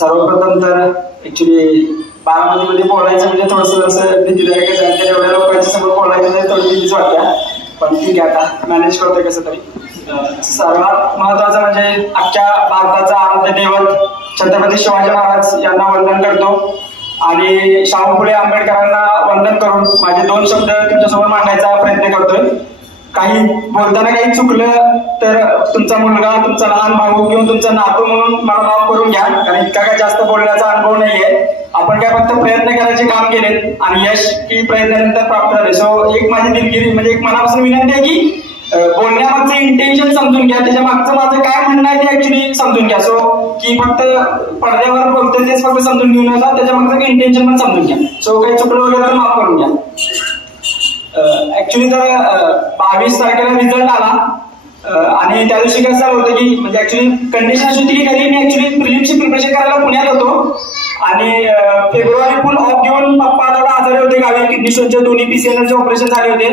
सर्वप्रथम तर ऍक्च्युली बारामतीमध्ये बोलायचं म्हणजे थोडंसं भीतीदायक आहे. एवढ्या लोकांच्या समोर बोलायचं नाही, थोडी भीतीच वाटते, पण ठीक आहे, आता मॅनेज करतोय कसं तरी. सर्वात महत्वाचं म्हणजे अख्ख्या भारताचा आराध्य दैवत छत्रपती शिवाजी महाराज यांना वंदन करतो आणि शाहू फुले आंबेडकरांना वंदन करून माझे 2 शब्द तुमच्यासमोर मांडायचा प्रयत्न करतोय. काही बोलताना काही चुकलं तर तुमचा मुलगा, तुमचा लहान भाऊ किंवा तुमचा नातू म्हणून मला माफ करून घ्या, कारण इतका काय जास्त बोलण्याचा अनुभव नाहीये. आपण काय फक्त प्रयत्न करायचे काम केले आणि यश ही प्रयत्नानंतर प्राप्त झाले. सो एक माझी दिलगिरी म्हणजे एक मनापासून विनंती आहे की बोलण्यामागचं इंटेन्शन समजून घ्या, त्याच्या मागचं माझं काय म्हणणं आहे ते ऍक्च्युली समजून घ्या. सो की फक्त पडद्यावर बोलतोय तेच फक्त समजून घेऊन नका, त्याच्या मागचं इंटेन्शन पण समजून घ्या. सो काही चुकलं वगैरे तर माफ करून घ्या. ऍक्च्युली तर 22 तारखेला रिझल्ट आला आणि त्या दिवशी कसं झालं होतं की म्हणजे ऍक्च्युली कंडिशन अशी होती की घरी मी ऍक्च्युली प्रिलिमची प्रिपरेशन करायला पुण्यात होतो आणि फेब्रुवारी फुल ऑफ घेऊन पप्पा थोडा आजारी होते गावी, किडनी स्टोनचे 2 PCNचे ऑपरेशन झाले होते.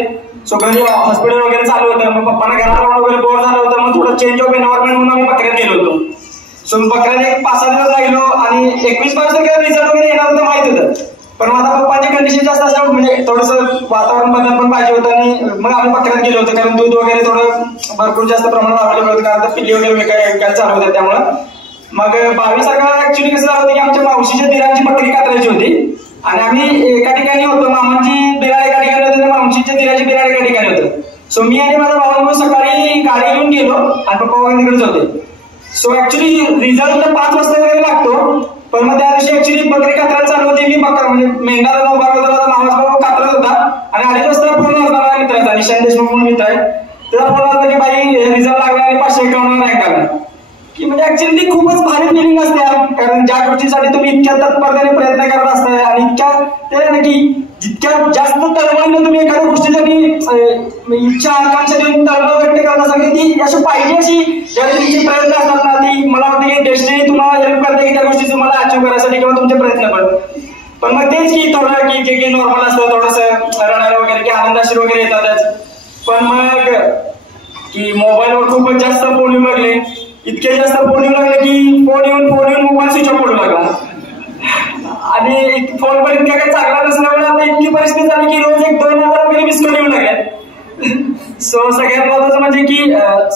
सो घरी हॉस्पिटल वगैरे चालू होतं, मग पप्पांना घरात राहून वगैरे बोर झालं होतं, मग थोडं चेंज ऑफ एन्व्हायरमेंट म्हणून आम्ही बकऱ्यात गेलो होतो. सो बकऱ्यात एक 5-6 दिवस राहिलो आणि 21 तारखेला रिझल्ट वगैरे येणार होतं माहित होतं, पण माझा पप्पांची कंडिशन जास्त असल्यामुळे म्हणजे थोडंसं वातावरण बदल पण पाहिजे होतं आणि मग आम्ही बकऱ्यात गेलो होतो, कारण दूध वगैरे थोडं भरपूर जास्त प्रमाणात अवेलेबल होतं, कारण पिल्ली वगैरे विकायला चालू होतं. त्यामुळं मग 22 तारखेला ऍक्च्युली कसं झालं होतं की आमच्या मावशीच्या दिरांची बकरी कातरायची होती आणि आम्ही एका ठिकाणी होतो, मामांची बिराड एका ठिकाणी होती आणि मावशीच्या दिराची बिराड एका ठिकाणी होतं. सो मी आणि माझा भाऊ सकाळी गाडी घेऊन गेलो आणि पप्पा वगैरे तिकडेच होते. सो ऍक्च्युली रिझल्ट तर 5 वाजता वगैरे लागतो, पण मग त्या दिवशी ऍक्च्युली बकरी कातरायला चालू होती. मी बकरा म्हणजे मेंढा उभा होता, माझा मामाचा भाऊ कातरत होता आणि 2:30 वाजता फोन वाजला माझ्या मित्राचा, निशांत देशमुख म्हणून मित्र आहे, त्याचा फोन वाजला की बाई रिझल्ट लागला आणि 551 रँक आला. की म्हणजे ऍक्च्युली ती खूपच भारी फिलिंग असते, कारण ज्या गोष्टीसाठी तुम्ही इतक्या तत्परतेने प्रयत्न करत असताय आणि इतक्या ते ना की जितक्या जास्त तळमळीने तुम्ही एखाद्या गोष्टीसाठी इच्छा आकांक्षा देऊन तळमळ व्यक्त करत असाल की ती अशी पाहिजे अशी ज्या तुमचे प्रयत्न असतात ना, ती मला वाटतं की डेस्टिनी तुम्हाला हेल्प करते की त्या गोष्टी तुम्हाला अचीव्ह करायसाठी किंवा तुमचे प्रयत्न पण मग तेच की थोडं की नॉर्मल असतं, थोडंसं रडायला वगैरे की आनंदाश्रू वगैरे येतातच. पण मग की मोबाईलवर खूपच जास्त फोन येऊ लागले, इतके जास्त फोन येऊ लागले की फोन येऊन मोबाईल स्विच ऑफ पडू लागला आणि फोन पण इतक्या काही चांगला नसल्यामुळे आता इतकी परिस्थिती झाली की रोज 1-2 वगैरे मिस कॉल येऊ लागले. सो सगळ्यात महत्वाचं म्हणजे की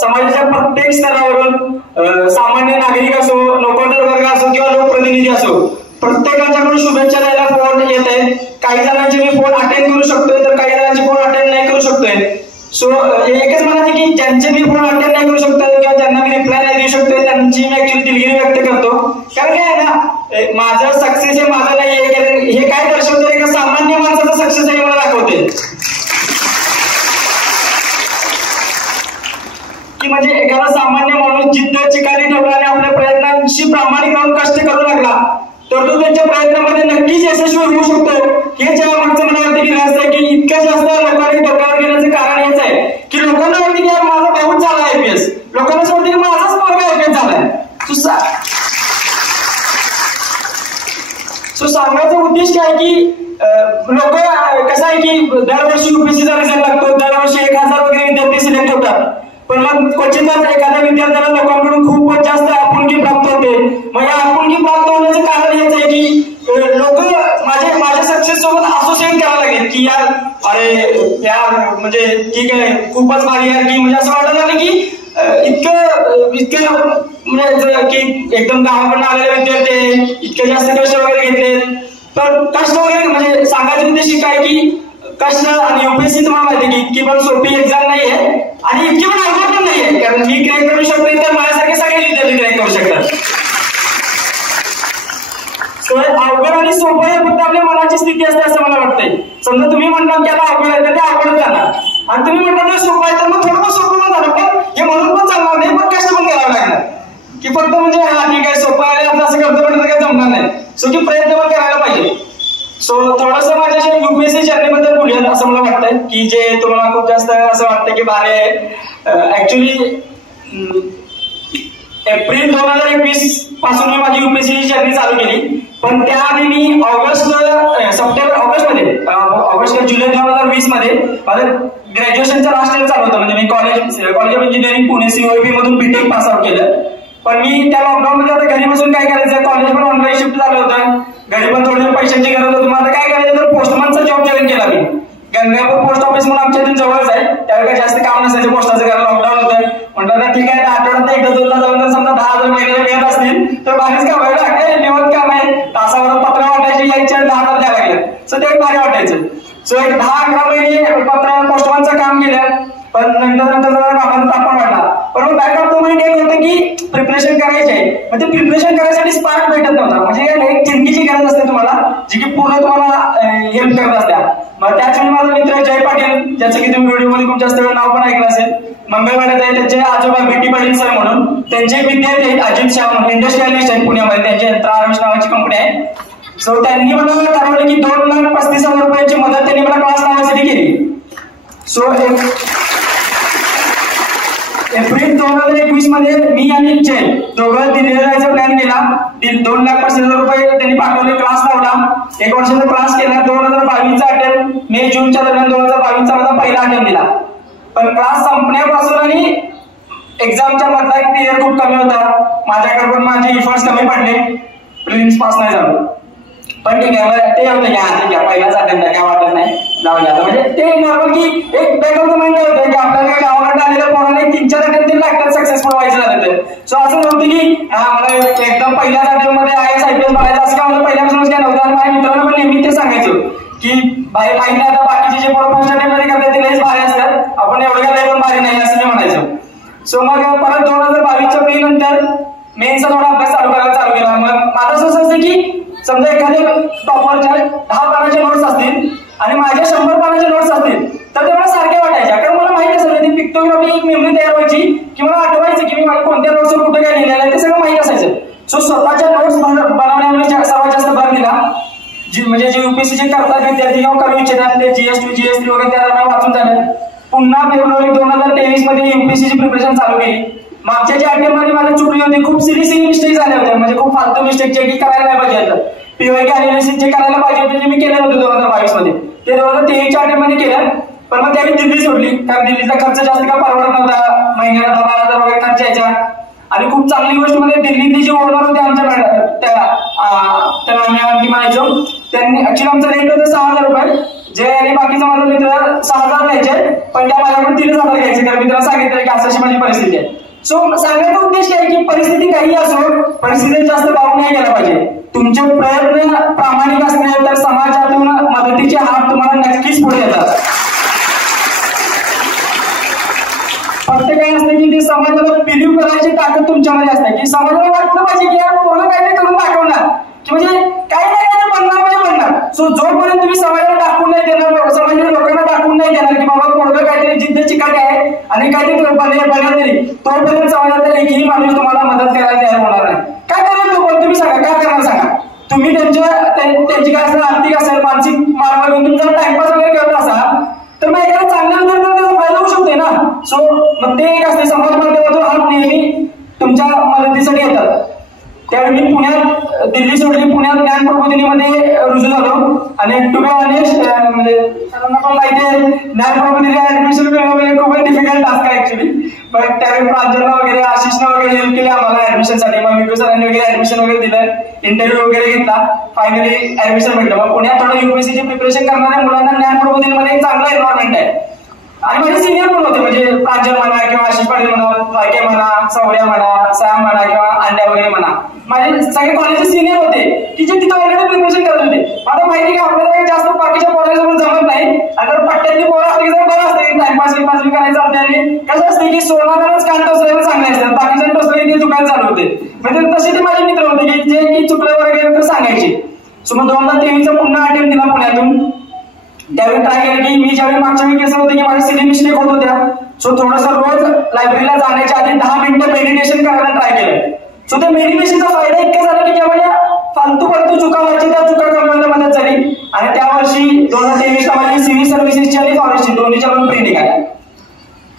समाजाच्या प्रत्येक स्तरावरून सामान्य नागरिक असो, नोकरदार वर्ग असो किंवा लोकप्रतिनिधी असो, प्रत्येकाच्याकडून शुभेच्छा द्यायला फोन येत आहेत. काही जणांचे मी फोन अटेंड करू शकतोय तर काही जणांचे फोन अटेंड नाही करू शकतोय. सो एकच म्हणायचे की ज्यांचे मी फोन अटेंड नाही करू शकतोय किंवा ज्यांना मी रिप्लाय नाही देऊ शकतोय त्यांची मी ऍक्च्युली दिलगिरी व्यक्त करतो. कारण काय आहे ना, माझं सक्सेस हे माझं नाही आहे, हे काय दर्शवते का सामान्य माणसाचा सक्सेस आहे मला दाखवते की म्हणजे एखादा सामान्य माणूस जिद्द चिकारी ठेवला आणि आपल्या प्रयत्नांशी प्रामाणिक राहून कष्ट करू लागला तर तो त्यांच्या प्रयत्नामध्ये नक्कीच यशस्वी होऊ शकतो. हे जेव्हा मागचं मला वाटतं की रहस्य आहे की इतक्या जास्त लोकांनी डोक्यावर घेण्याचं कारण हेच आहे की लोकांना वाटतं की यार माझा भाऊच झाला IPS, लोकांना असं वाटतं की माझाच मुलगा IPS झालाय. सो सांगायचा उद्देश काय की लोक कसं आहे की दरवर्षी UPSCचा रिझल्ट लागतो, दरवर्षी 1000 वगैरे विद्यार्थी सिलेक्ट होतात, पण मग क्वचितच एखाद्या विद्यार्थ्याला लोकांकडून खूपच जास्त आपुलकी प्राप्त होते. मग या आपुलकी प्राप्त होण्याचं कारण हेच आहे की लोक माझ्या सक्सेस सोबत असोसिएट करायला लागेल की यार अरे यार म्हणजे ठीक आहे खूपच भारी आहे की म्हणजे असं वाटत झालं की इतकं म्हणजे की एकदम गावाकडून आलेले विद्यार्थी इतके जास्त कष्ट वगैरे घेतले. तर कष्ट वगैरे म्हणजे सांगायचं उद्देश काय की कष्ट आणि UPSC तुम्हाला माहिती की इतकी पण सोपी एक्झाम नाहीये आणि इतकी पण अवघड पण नाहीये, कारण मी क्रॅक करू शकतो तर माझ्यासारखे सगळे विद्यार्थी क्रॅक करू शकतात. अवघड आणि सोपं हे फक्त आपल्या मनाची स्थिती असते असं मला वाटतंय. समजा तुम्ही म्हणता की आता अवघड आहे तर ते अवघडच जाणार आणि तुम्ही म्हणता ते सोपं आहे तर मग थोडं सोपं पण झालं, पण हे म्हणून पण चालणार नाही, पण कष्ट पण करावं लागणार की फक्त म्हणजे हा ठीक आहे सोपं आहे आता असं करतो पण काही जमणार नाही. सो की प्रयत्न पण करायला पाहिजे. सो थोडंसं माझ्या UPSC जर्नीबद्दल बोलूयात असं मला वाटतंय की जे तुम्हाला खूप जास्त असं वाटतं की भारी आहे. ऍक्च्युली एप्रिल 2021 पासून मी माझी UPSC जर्नी चालू केली, पण त्याआधी मी ऑगस्ट जुलै 2020 मध्ये माझं ग्रॅज्युएशनचं लास्ट इयर चालू होतं. म्हणजे मी college of engineering Pune COIP मधून BTech पास आउट केलं पण मी त्या लॉकडाऊन मध्ये आता घरी बसून काय करायचं, कॉलेज पण ऑनलाईन शिफ्ट झालं होतं, घरी पण थोडी पैशांची गरज होती. मला काय करायचं तर पोस्टमनचा जॉब जॉईन केला मी. गंगापूर पोस्ट ऑफिस म्हणून आमच्या इथून जवळच आहे, त्यावेळी काही जास्त काम नसायचं पोस्टाचं, कारण लॉकडाऊन होतं. म्हटलं ठीक आहे, आठवड्यात एकदा दोनदा जाऊन जर समजा 10,000 महिन्याला मिळत असतील तर भारीच काम आहे, काय निवत काम आहे. तासावर पत्र वाटायची, यायच्या 10,000 द्यायला लागले, सो ते भारी वाटायचं. सो एक 10-11 महिने पत्र पोस्टमनचं काम केलं. पण नंतर जरा कामाचा तापण वाटला. पण मग बॅक ऑफ द माइंड एक होतं की प्रिपरेशन करायची आहे, पण ते प्रिपरेशन करायसाठी स्पार्क भेटत नव्हता. म्हणजे एक चिंतीची गरज असते तुम्हाला, जी की पूर्ण तुम्हाला हेल्प करत असत्या. मग त्याच वेळी माझा मित्र जय पाटील, ज्याचं की तुम्ही व्हिडिओमध्ये खूप जास्त वेळ नाव पण ऐकलं असेल, मंगळवाड्यात आहे. त्यांचे आजोबा बीटी पाटील सर म्हणून, त्यांचे एक विद्यार्थी आहेत अजित शाह म्हणून, इंडस्ट्रियलिस्ट आहेत पुण्यामध्ये, त्यांची यंत्र नावाची कंपनी आहे. सो त्यांनी मला ठरवलं की 2,35,000 रुपयाची मदत त्यांनी मला क्लास लावण्यासाठी केली. सो एप्रिल 2021 मध्ये मी आणि जय दोघं दिल्लीला जायचा प्लॅन केला. 2,35,000 रुपये त्यांनी पाठवले, क्लास लावला, 1 वर्षाचा क्लास केला. 2022चा अटेम्प्ट मे जूनच्या दरम्यान 2022चा माझा पहिला अटेम्प्ट दिला. पण क्लास संपण्यापासून आणि एक्झामच्या मधला एक क्लिअर खूप कमी होता. माझ्याकडे पण माझे इफर्ट्स कमी पडले, प्रिलिम्स पास नाही झालो. पण ठीक आहे, ते होतं की ठीक आहे पहिलाच अटेम्प्ट आहे, काय वाटत नाही, जाऊया. म्हणजे ते नॉर्मल की एक बॅक ऑफ द माइंड होतं की आपल्याला गावाकडे आलेल्या पोराने 3-4 अटेम्प्ट लागतात सक्सेसफुल व्हायचं झालं. सो असं नव्हतं की मला एकदम पहिल्याच अटेम्प्ट मध्ये IAS IPS बनायचं, असं काय मला पहिल्यापासूनच काय नव्हतं. आणि माझ्या मित्रांना पण नेहमी ते सांगायचो की भाई माहिती आता बाकीचे जे पोरं फर्स्ट अटेम्प्ट मध्ये करतात ते लईच भारी असतात, आपण एवढं काय पण भारी नाही, असं मी म्हणायचो. सो मग परत 2022च्या मे नंतर मेनचा थोडा अभ्यास चालू केला. मग माझं असं असतं की समजा एखाद्या टॉपरच्या 10 पानाच्या नोट्स असतील आणि माझ्या 100 पानाच्या नोट्स असतील तर ते मला सारख्या वाटायच्या, कारण मला माहिती असायचं ती पिक्टोग्राफी एक मेमरी तयार व्हायची की मला आठवायचं की मी माझ्या कोणत्या नोट्सवर कुठं काय लिहिलेलं आहे ते सगळं माहिती असायचं. सो स्वतःच्या नोट्स बनवण्यामध्ये सर्वात जास्त भर दिला. म्हणजे जे UPSC करतात विद्यार्थी किंवा करू इच्छितात ते GS2 वगैरे त्या वाचून झालं. पुन्हा फेब्रुवारी 2023 मध्ये UPSCची प्रिपरेशन चालू केली. मागच्या जे अटेम्प्ट मध्ये माझी चुकली होती, खूप सिरियस मिस्टेक झाल्या होत्या, म्हणजे खूप फालतू मिस्टेक जे की करायला नाही पाहिजे होतं. PYQ अनालिसिस जे करायला पाहिजे होते जे मी केलं होतं 2022 मध्ये, ते 2023च्या अटेम्प्ट मध्ये केलं. पण मग त्यावेळी दिल्ली सोडली, कारण दिल्लीचा खर्च जास्त का परवडत नव्हता, महिन्याला 10,000 वगैरे खर्च यायचा. आणि खूप चांगली गोष्ट म्हणजे दिल्लीतले जे ओनर होते आमच्या आम्ही म्हणायचो, त्यांनी ऍक्च्युअली आमचं रेट होतं 6,000 रुपये, जे आणि बाकीचा माझा मित्र 6,000 घ्यायचे, पण त्या माझ्याकडून 3,000 घ्यायचे, कारण मी त्याला सांगितलं की अशी माझी परिस्थिती आहे. सो सांगण्याचा उद्देश आहे की परिस्थिती काही असो, परिस्थितीत जास्त भाव नाही गेला पाहिजे. तुमचे प्रयत्न प्रामाणिक असले तर समाजातून मदतीचे हात तुम्हाला नक्कीच पुढे येतात. फक्त काय असतं की ते समाजाला बिलीव्ह करायची ताकद तुमच्यामध्ये असते, की समाजाला वाटलं पाहिजे की यार पूर्ण काहीतरी करून दाखवणार, की म्हणजे काही नाही काय बनणार म्हणजे बनणार. सो जोपर्यंत तुम्ही समाजाला दाखवून नाही देणार, समाजाला लोकांना दाखवून नाही देणार की बाबा पूर्ण काहीतरी जिद्द चिकाटी आहे आणि काहीतरी बनणार तरी, तोपर्यंत समाजातला एकही माणूस तुम्हाला मदत करायला तयार होणार नाही. काय करायला तुम्ही सांगा, काय करणार सांगा. तुम्ही त्यांची काय असेल, आर्थिक असेल, मानसिक मार्ग घेऊन तुम्ही जर टाइमपास वगैरे करत असाल तर मग एखाद्या चांगल्या त्याचा फायदा होऊ शकते ना. सो मग ते एक असते, समाज माध्यमातून हात नेहमी तुमच्या मदतीसाठी येतात. त्यावेळी मी पुण्यात दिल्ली सोडली, पुण्यात ज्ञान प्रबोधिनीमध्ये रुजू झालो. आणि टू बी ऑनेस्ट म्हणजे सर्वांना पण माहिती आहे ज्ञान प्रबोधिनीला ऍडमिशन मिळवणे खूप डिफिकल्ट टास्क आहे ऍक्च्युली. पण त्यावेळी प्रांजलला वगैरे आशिषनं वगैरे हेल्प केली आम्हाला ऍडमिशनसाठी. मग विक्रू सरांनी वगैरे ऍडमिशन वगैरे दिलं, इंटरव्ह्यू वगैरे घेतला, फायनली ऍडमिशन भेटलं. मग पुण्यात थोडं UPSCची प्रिपरेशन करणाऱ्या मुलांना ज्ञान प्रबोधिनीमध्ये एक चांगला एन्व्हायरमेंट आहे. आणि माझे सिनियर पण होते, म्हणजे प्रांजल म्हणा किंवा आशिष पाटील म्हणा, फायके म्हणा, सौर्या म्हणा, सॅम म्हणा किंवा अंड्या वगैरे म्हणा, माझे सगळे कॉलेजचे सिनियर होते की जे तिथं ऑलरेडी प्रिपरेशन करत होते. आता माहिती का आपल्याला काही जास्त बाकीच्या पोरांसमोर जमत नाही, आणि जर पट्ट्यातली पोरं असते की बरं असते, टाइमपास बी करायचं. आपल्याला कसं असते की सोनाराच कान टोचलेलं चांगले असतात, बाकीच्या टोचले ते दुकान चालू होते. म्हणजे तसे ते माझे मित्र होते की जे की चुकलं वगैरे तर सांगायचे. सो मग 2023चा पुन्हा अटेम्प्ट दिला पुण्यातून. त्यावेळी ट्राय केलं की मी ज्यावेळी मागच्या वेळी कसं होतं की माझे सिली मिस्टेक होत होत्या. सो थोडंसं रोज लायब्ररीला जाण्याच्या आधी 10 मिनिटं मेडिटेशन करायला ट्राय केलं. सो त्या मेडिटेशनचा फायदा इतका झाला की ज्यावेळी फालतू चुका व्हायची त्या चुका कमी मदत झाली. आणि त्या वर्षी 2023ला माझी सिव्हिल सर्व्हिसेसची आणि फॉरेस्टची दोन्हीच्या पण प्रिंटिंग आहे.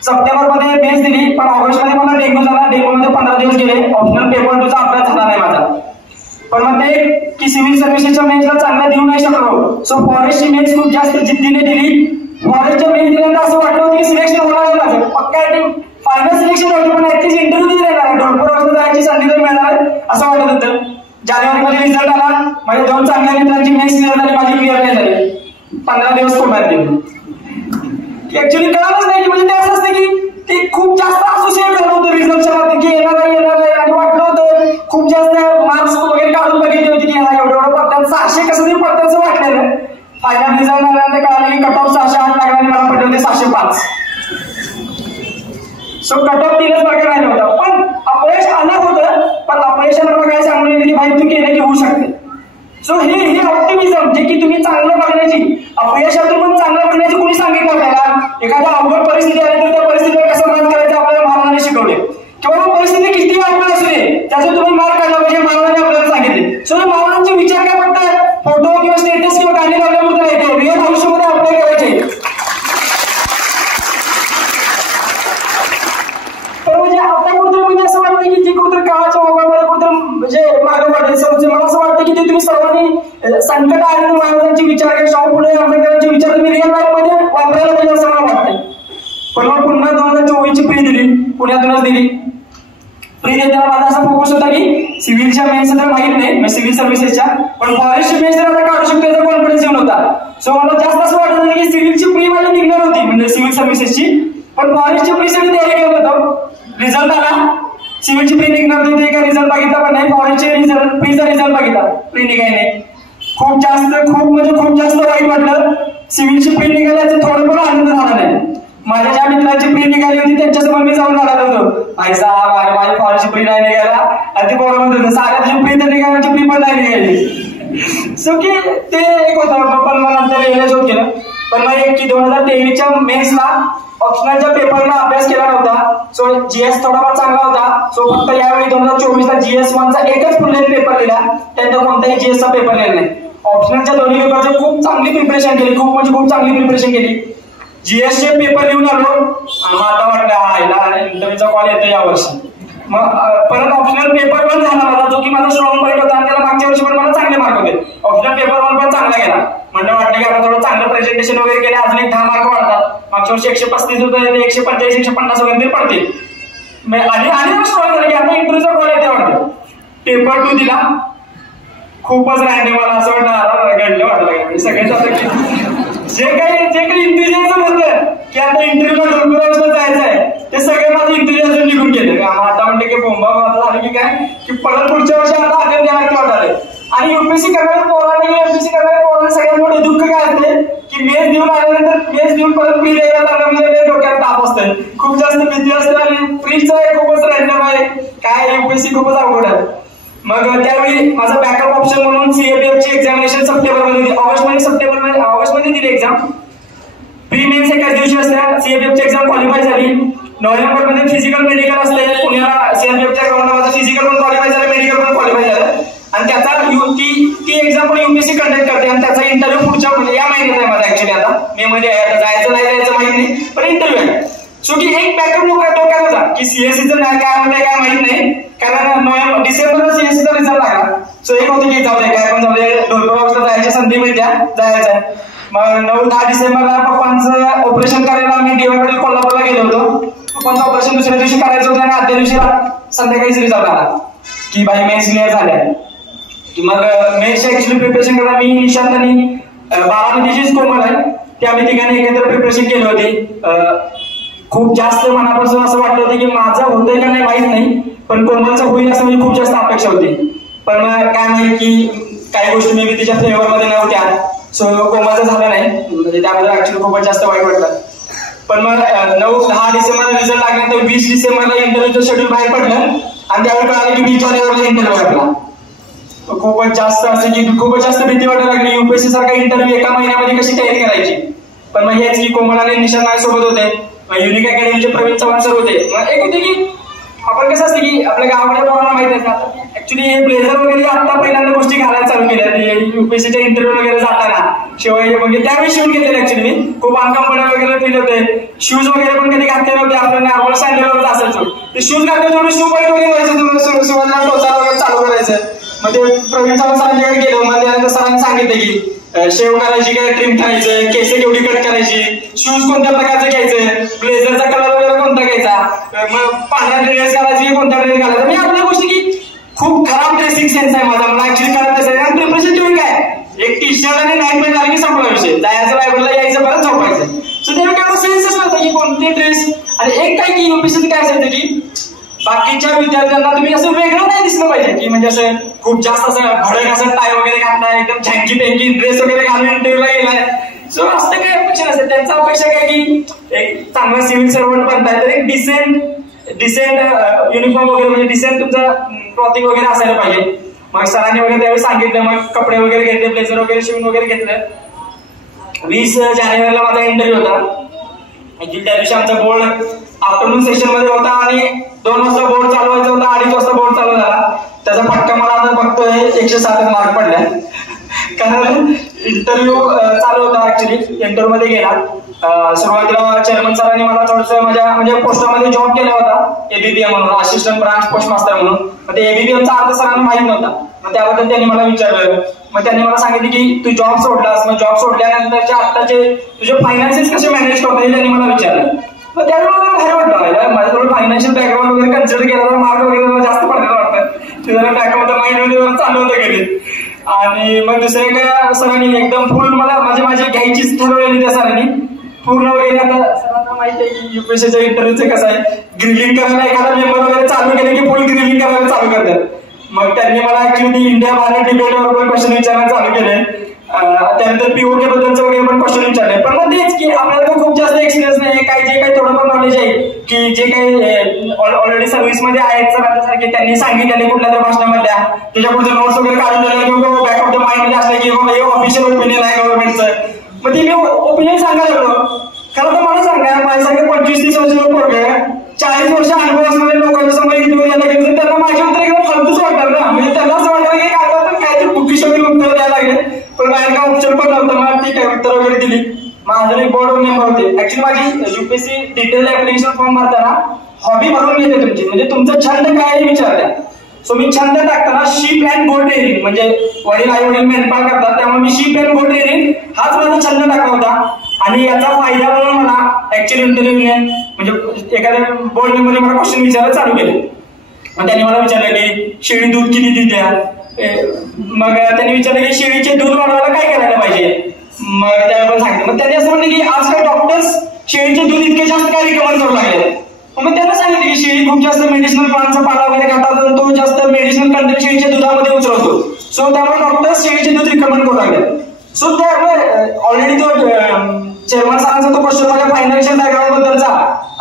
सप्टेंबरमध्ये बेस दिली, पण ऑगस्टमध्ये मला डेंग्यू झाला. डेंग्यूमध्ये 15 दिवस गेले. ऑप्शनल पेपर 2चा अभ्यास झाला नाही माझा. पण मग ते की सिव्हिल सर्व्हिसेसच्या मेन्सला चांगला देऊ नाही शकलो. सो फॉरेस्टची मेन्स खूप जास्त जिद्दीने दिली. फॉरेस्टच्या मेन्स दिल्यानंतर असं वाटलं होतं की सिलेक्शन होणार आहे माझं, पक्का फायनल सिलेक्शन होतं, पण ऍटलीस्ट इंटरव्ह्यू दिलेला आहे. ढोलपूर वाजता जायची, असं वाटत होतं. जानेवारीमध्ये रिझल्ट आला, माझ्या 2 चांगल्या मित्रांची मेन्स क्लिअर झाली, माझी क्लिअर नाही झाली. 15 दिवस कोंडात गेले. ऍक्च्युली कळालंच नाही की म्हणजे ते असं असतं की ते खूप जास्त असोसिएट झालं होतं रिझल्टच्या बाबतीत की येणार आहे आणि वाटलं होतं खूप जास्त मार्क्स वगैरे काढून बघितले होते की एवढं पडतात 600 कसं तरी पडताचं वाटलेलं. फायनल रिझल्ट आल्यानंतर कळालं की कट ऑफ 608 लागला आणि मला पडले होते 705. सो कट ऑफ 3च मार्क राहिला होता. पण अपयश आलं होतं, पण अपयशाला बघायला सांगून येते की भाई तू केलं की होऊ शकते. सो हे ऑप्टिमिझम जे की तुम्ही चांगलं बघण्याची, अपयशातून पण चांगलं बघण्याची कोणी सांगितलं आपल्याला? एखाद्या अवघड परिस्थिती आली तर त्या परिस्थितीवर कसं मात करायचं आपल्याला महाराजांनी शिकवले. किंवा परिस्थिती किती अवघड असू दे त्याचा तुम्ही मार्क काढला पाहिजे, महाराजांनी आपल्याला सांगितले. सो महाराजांचे विचार काय फक्त फोटो किंवा स्टेटस किंवा गाणी लावल्यापुरतं नाही, ते रिअल आयुष्यामध्ये अप्लाय करायचे. तर म्हणजे आता कुठेतरी म्हणजे असं वाटतं की जे कुठेतरी काळाच्या ओघामध्ये कुठेतरी म्हणजे मागे पडायचं. मला असं वाटतं की ते तुम्ही सर्वांनी संकट आले तर महाराजांचे विचार किंवा शाहू फुले आंबेडकरांचे विचार तुम्ही रिअल लाईफ मध्ये वापरायला पाहिजे असं मला वाटतंय. पण मग पुन्हा 2024ची प्री दिली, पुण्यातूनच दिली. प्री देताना माझा असा फोकस होता की सिव्हिलच्या मेन्स तर माहित नाही, सिव्हिल सर्व्हिसेसच्या, पण फॉरेस्टची मेन्स तर आता काढू शकतो याचा कॉन्फिडन्स येऊन होता. सो मला जास्त असं वाटत होतं की सिव्हिलची प्री माझी निघणार होती म्हणजे सिव्हिल सर्व्हिसेसची, पण फॉरेस्टची प्रीसाठी तयारी करत होतो. रिझल्ट आला, सिव्हिलची प्री निघणार होती, काही रिझल्ट बघितला पण नाही. फॉरेस्टचे रिझल्ट, प्रीचा रिझल्ट बघितला, प्री निघाय नाही. खूप जास्त वाईट वाटलं. सिव्हिलची प्री निघाल्याचं थोडं पण आनंद झाला नाही. माझ्या ज्या मित्रांची प्री निघाली होती त्यांच्यासमोर मी जाऊन रडत होतो, भाई साहेब अरे माझी फॉरेस्टची प्री नाही निघाला. आणि ते पोरं म्हणत होतं साऱ्याची प्री तर निघाल्याची प्री पण नाही निघाली. सो की ते एक होतं. पण मला नंतर रिअलाइज होत गेलं. पण मग एक की 2023च्या मेन्सला ऑप्शनलच्या पेपरला अभ्यास केला नव्हता. सो जीएस थोडाफार चांगला होता. सो फक्त यावेळी 2024ला जीएस 1चा एकच फुल लेंथ पेपर लिहिला, त्यानंतर कोणताही जीएसचा पेपर लिहिला नाही. ऑप्शनलच्या दोन्ही पेपरची खूप चांगली प्रिपरेशन केली, खूप चांगली प्रिपरेशन केली. जीएसचे पेपर लिहून आलो, मग आता वाटलं हा इंटरव्ह्यूचा कॉल येतो यावर्षी. मग परत ऑप्शनल पेपर पण झाला माझा, जो की माझा स्ट्रॉंग पॉईंट होता आणि त्याला मागच्या वर्षी पण मला चांगले मार्क होते. ऑप्शनल पेपर पण चांगला गेला. म्हणजे वाटलं की आता थोडं चांगलं प्रेझेंटेशन वगैरे केलं, अजून एक 10 मार्क वाढतात. मागच्या वर्षी 135 होते, 145 150 वगैरे पडतील. आणि स्ट्रॉंग झालं की आता इंटरव्ह्यूचा कॉल येते वाटतं. पेपर 2 दिला, खूपच रँडम मला असं वाटलं घडलं वाटलं सगळ्यांचं असं जे काही इंटेलिजन्स होतं की आता इंटरव्ह्यूला डोंगरावर जायचं आहे, ते सगळे माझं इंटेलिजन्स निघून गेले. आता म्हणते की बोंबा झालं की काय की परत पुढच्या वर्षी आता अटेम्प्ट द्यायला वाटाले. आणि युपीएससी करणारे पोरांनी एमपीएससी करणारे पोरांना सगळ्यात मोठे दुःख काय असते की मेस देऊन आल्यानंतर मेस देऊन परत प्री द्यायला लागलं म्हणजे डोक्यात ताप असतं, खूप जास्त भीती असते. आणि प्रीचं आहे खूपच रँडम आहे, काय युपीएससी खूपच अवघड आहे. मग त्यावेळी माझा बॅकअप ऑप्शन म्हणून सीएपीएफची एक्झामिनेशन सप्टेंबरमध्ये ऑगस्टमध्ये दिली एक्झाम. प्री मेन्स एकाच दिवशी असल्या. सीएपीएफची एक्झाम क्वालिफाय झाली. नोव्हेंबरमध्ये फिजिकल मेडिकल असले पुण्याला. सीएपीएफच्या ग्राउंडला माझं फिजिकल पण क्वालिफाय झालं, मेडिकल पण क्वालिफाय झालं. आणि त्याचा ती एक्झाम पण युपीएससी कंडक्ट करते आणि त्याचा इंटरव्ह्यू पुढच्या म्हणजे या महिन्यात आहे माझा. ऍक्च्युली आता मे मध्ये आहे, जायचं नाही जायचं माहित नाही, पण इंटरव्ह्यू आहे. सो की एक बॅकअप डोक्यात होता की सीएससीचं काय म्हणतंय काय माहित नाही, कारण डिसेंबरला सीएससीचा रिझल्ट लागला. सो एक होतं की जाऊ दे काय पण जाऊ दे, ढोलपुराला जायची संधी मिळत्या, जायचं. मग 9-10 डिसेंबरला पप्पांचं ऑपरेशन करायला आम्ही डीवायकडे कोल्हापूरला गेलो होतो. पप्पांचं ऑपरेशन दुसऱ्या दिवशी करायचं होतं आणि आदल्या दिवशी संध्याकाळीच रिझल्ट आला की बाई मेन्स क्लिअर झाल्या. मग मेन्सची ऍक्च्युली प्रिपरेशन करायला मी निशांत आणि बाळामतीचीच कोमल आहे, ते आम्ही तिघांनी एकत्र प्रिपरेशन केली होती. खूप जास्त मनापासून असं वाटलं होतं की माझं होतंय का नाही माहित नाही, पण कोमलचं होईल असं म्हणजे खूप जास्त अपेक्षा होती. पण काय माहिती की काही गोष्टी मी तिच्या फेवरमध्ये नव्हत्या. सो कोमलचं झालं नाही, म्हणजे त्यामध्ये ऍक्च्युली खूपच जास्त वाईट वाटलं. पण मग 9-10 डिसेंबरला रिझल्ट लागल्यानंतर 20 डिसेंबरला इंटरव्ह्यूचं शेड्यूल बाहेर पडलं आणि त्यावेळी कळालं की 20 जानेवारीला इंटरव्ह्यू आपला. खूपच जास्त असं की खूपच जास्त भीती वाटायला लागली. युपीएससी सारखा इंटरव्ह्यू एका महिन्यामध्ये कशी तयारी करायची. पण मग हेच की कोमल आणि निशांत माझ्यासोबत होते, युनिक अकॅडमीचे प्रवीण चव्हाण सर होते. मग एक होते की आपण कसं असतं की आपल्या गावाकडे पोरांना माहित आहे ऍक्च्युली हे ब्लेझर वगैरे आता पहिल्यांदा गोष्टी घालायला चालू केल्या युपीएससीच्या इंटरव्ह्यू वगैरे जाताना. शिवाय म्हणजे त्यावेळी शिवून घेतले ऍक्च्युली मी, खूप अनकम्फर्टेबल वगैरे फील होते. शूज वगैरे पण कधी घातले नव्हते, आपल्याला नॉर्मल सँडलवरच असायचो. ते शूज घातले थोडं शू पॉईंट वगैरे व्हायचं, सुरुवातीला टोचा वगैरे चालू करायचं. मग ते प्रवीण चव्हाण सरांच्याकडे गेलो. मग त्यानंतर सरांनी सांगितलं की शेव करायची काय, ट्रिम करायचं, केस केवढी कट करायची, शूज कोणत्या प्रकारचे घ्यायचे, ब्लेझरचा कलर वगैरे कोणता घ्यायचा, मग पांढरा ड्रेस घालायची कोणता ड्रेस घालायचा. मी आपल्या गोष्टी की खूप खराब ड्रेसिंग सेन्स आहे माझा, मला ऍक्च्युली खराब ड्रेस आहे. प्रिपरेशन तुम्ही काय एक टी शर्ट आणि नाईट पॅन्ट झाली की संपला विषय, जायचं लायब्ररीला यायचं परत झोपायचं. सो त्यावेळी काय सेन्सच नव्हतं की कोणते ड्रेस. आणि एक काय की युपीएससी काय असायचं की बाकीच्या विद्यार्थ्यांना तुम्ही असं वेगळं नाही दिसलं पाहिजे की म्हणजे असं खूप जास्त असं भडक असं टाय वगैरे घातलाय, एकदम झँकी पेंकी ड्रेस वगैरे घालून इंटरव्ह्यूला गेलाय. सो असं काही अपेक्षा नसते. त्यांचा अपेक्षा काय की एक चांगला सिव्हिल सर्वंट बनताय तर एक डिसेंट युनिफॉर्म वगैरे म्हणजे डिसेंट तुमचं क्लॉथिंग वगैरे असायला पाहिजे. मग सरांनी वगैरे त्यावेळी सांगितलं, मग कपडे वगैरे घेतले, ब्लेझर वगैरे शिवून वगैरे घेतलं. 20 जानेवारीला माझा इंटरव्ह्यू होता. त्या दिवशी आमचा बोर्ड आफ्टरनून सेशन मध्ये होता आणि 2 वाजता बोर्ड चालू व्हायचा होता, 2:30 वाजता बोर्ड चालू झाला. त्याचा फटका मला आता बघतोय 107 मार्क पडलाय. कारण इंटरव्ह्यू चालू होता. ऍक्च्युली इंटरव्ह्यू मध्ये गेला. सुरुवातीला चेअरमन सरांनी मला थोडंसं माझ्या म्हणजे पोस्टामध्ये जॉब केला होता एबीपीएम म्हणून, असिस्टंट ब्रांच पोस्ट मास्टर म्हणून. मग ते एबीपीएमचा अर्थ सरांना माहित नव्हता. मग त्याबद्दल त्यांनी मला विचारलं. मग त्यांनी मला सांगितलं की तू जॉब सोडलास, मग जॉब सोडल्यानंतरच्या आत्ताचे तुझे फायनान्सेस कसे मॅनेज करता येईल त्यांनी मला विचारलं. मग त्यावेळी मला भारी वाटलं. माझं थोडं फायनान्शियल बॅकग्राऊंड वगैरे कन्सिडर केलं तर मार्क वगैरे जास्त पडलेलं वाटतं. ते जरा बॅकग्राऊंड माइंड मध्ये चालू होतं गेले. आणि मग दुसऱ्या एका सरांनी एकदम फुल मला माझी घ्यायचीच ठरवलेली त्या सरांनी पूर्ण वगैरे. आता सरांना माहिती आहे की युपीएससीच्या इंटरव्ह्यूचं कसं आहे, ग्रिलिंग करायला एखादा मेंबर वगैरे चालू केले की फुल ग्रिलिंग करायला चालू करतात. मग त्यांनी मला ऍक्च्युली इंडिया भारत डिबेटवर पण क्वेश्चन विचारायला चालू केले. त्यानंतर पीओके बद्दलचं वगैरे पण क्वेश्चन विचारले. पण मग तेच की आपल्याला खूप जास्त एक्सपिरियन्स नाही, काही जे काही थोडंफार नॉलेज आहे की जे काही ऑलरेडी सर्व्हिसमध्ये आहेत सरांच्यासारखे त्यांनी सांगितलेले कुठल्या तरी भाषणामधल्या त्याच्या पुढचे नोट्स वगैरे काढून दिले किंवा बॅक ऑफ द माइंड मध्ये असले की बाबा हे ऑफिशियल ओपिनियन आहे गव्हर्नमेंटचं. मग ते मी ओपिनियन सांगायला लागलो. खरं तर मला सांगा, माझ्यासारखे 25-30 वर्षाचे पोरगे 40 वर्ष अनुभव असणारे लोकांच्या समोर इंटरव्ह्यू द्यायला गेले तर त्यांना माझ्या उत्तर एकदम फालतूच वाटणार ना. म्हणजे त्यांना असं वाटतं की काय पण काहीतरी बुकिश वगैरे उत्तर द्यायला लागले. पण बाहेर काय ऑप्शन पण नव्हतं. मग ठीक आहे उत्तर वगैरे दिली. माझं एक बोर्ड मेंबर होते. ऍक्च्युली माझी युपीएससी डिटेल ऍप्लिकेशन फॉर्म भरताना हॉबी भरून घेते तुमची, म्हणजे तुमचं छंद काय आहे विचारत्या. सो मी छंद टाकताना शीप अँड गोट रेअरिंग, म्हणजे वडील आई वडील मेंढपाळ करतात त्यामुळे मी शीप अँड गोट रेअरिंग हाच माझा छंद टाकला होता. आणि याचा फायदा म्हणून मला ऍक्च्युअली इंटरव्ह्यूने म्हणजे एखाद्या बोर्ड मेंबरने मला क्वेश्चन विचारायला चालू केले. मग त्यांनी मला विचारलं की शेळी दूध किती देत्या. मग त्यांनी विचारलं की शेळीचे दूध वाढवायला काय करायला पाहिजे. मग त्यावेळेला सांगितलं. मग त्यांनी असं म्हणलं की आजकाल डॉक्टर्स शेळीचे दूध इतके जास्त काय रिकमेंड करू लागले. मग त्यांना सांगितलं की शेळी खूप जास्त मेडिसिनल प्लांटचा पाला वगैरे खातात आणि तो जास्त मेडिसिनल कंटेंट शेळीच्या दुधामध्ये उतरवतो. सो त्यामुळे डॉक्टर्स शेळीचे दूध रिकमेंड करू लागले. सो त्यामुळे ऑलरेडी तो चेअरमन सरांचा तो क्वेश्चन माझ्या फायनान्शियल बॅकग्राऊंड बद्दलचा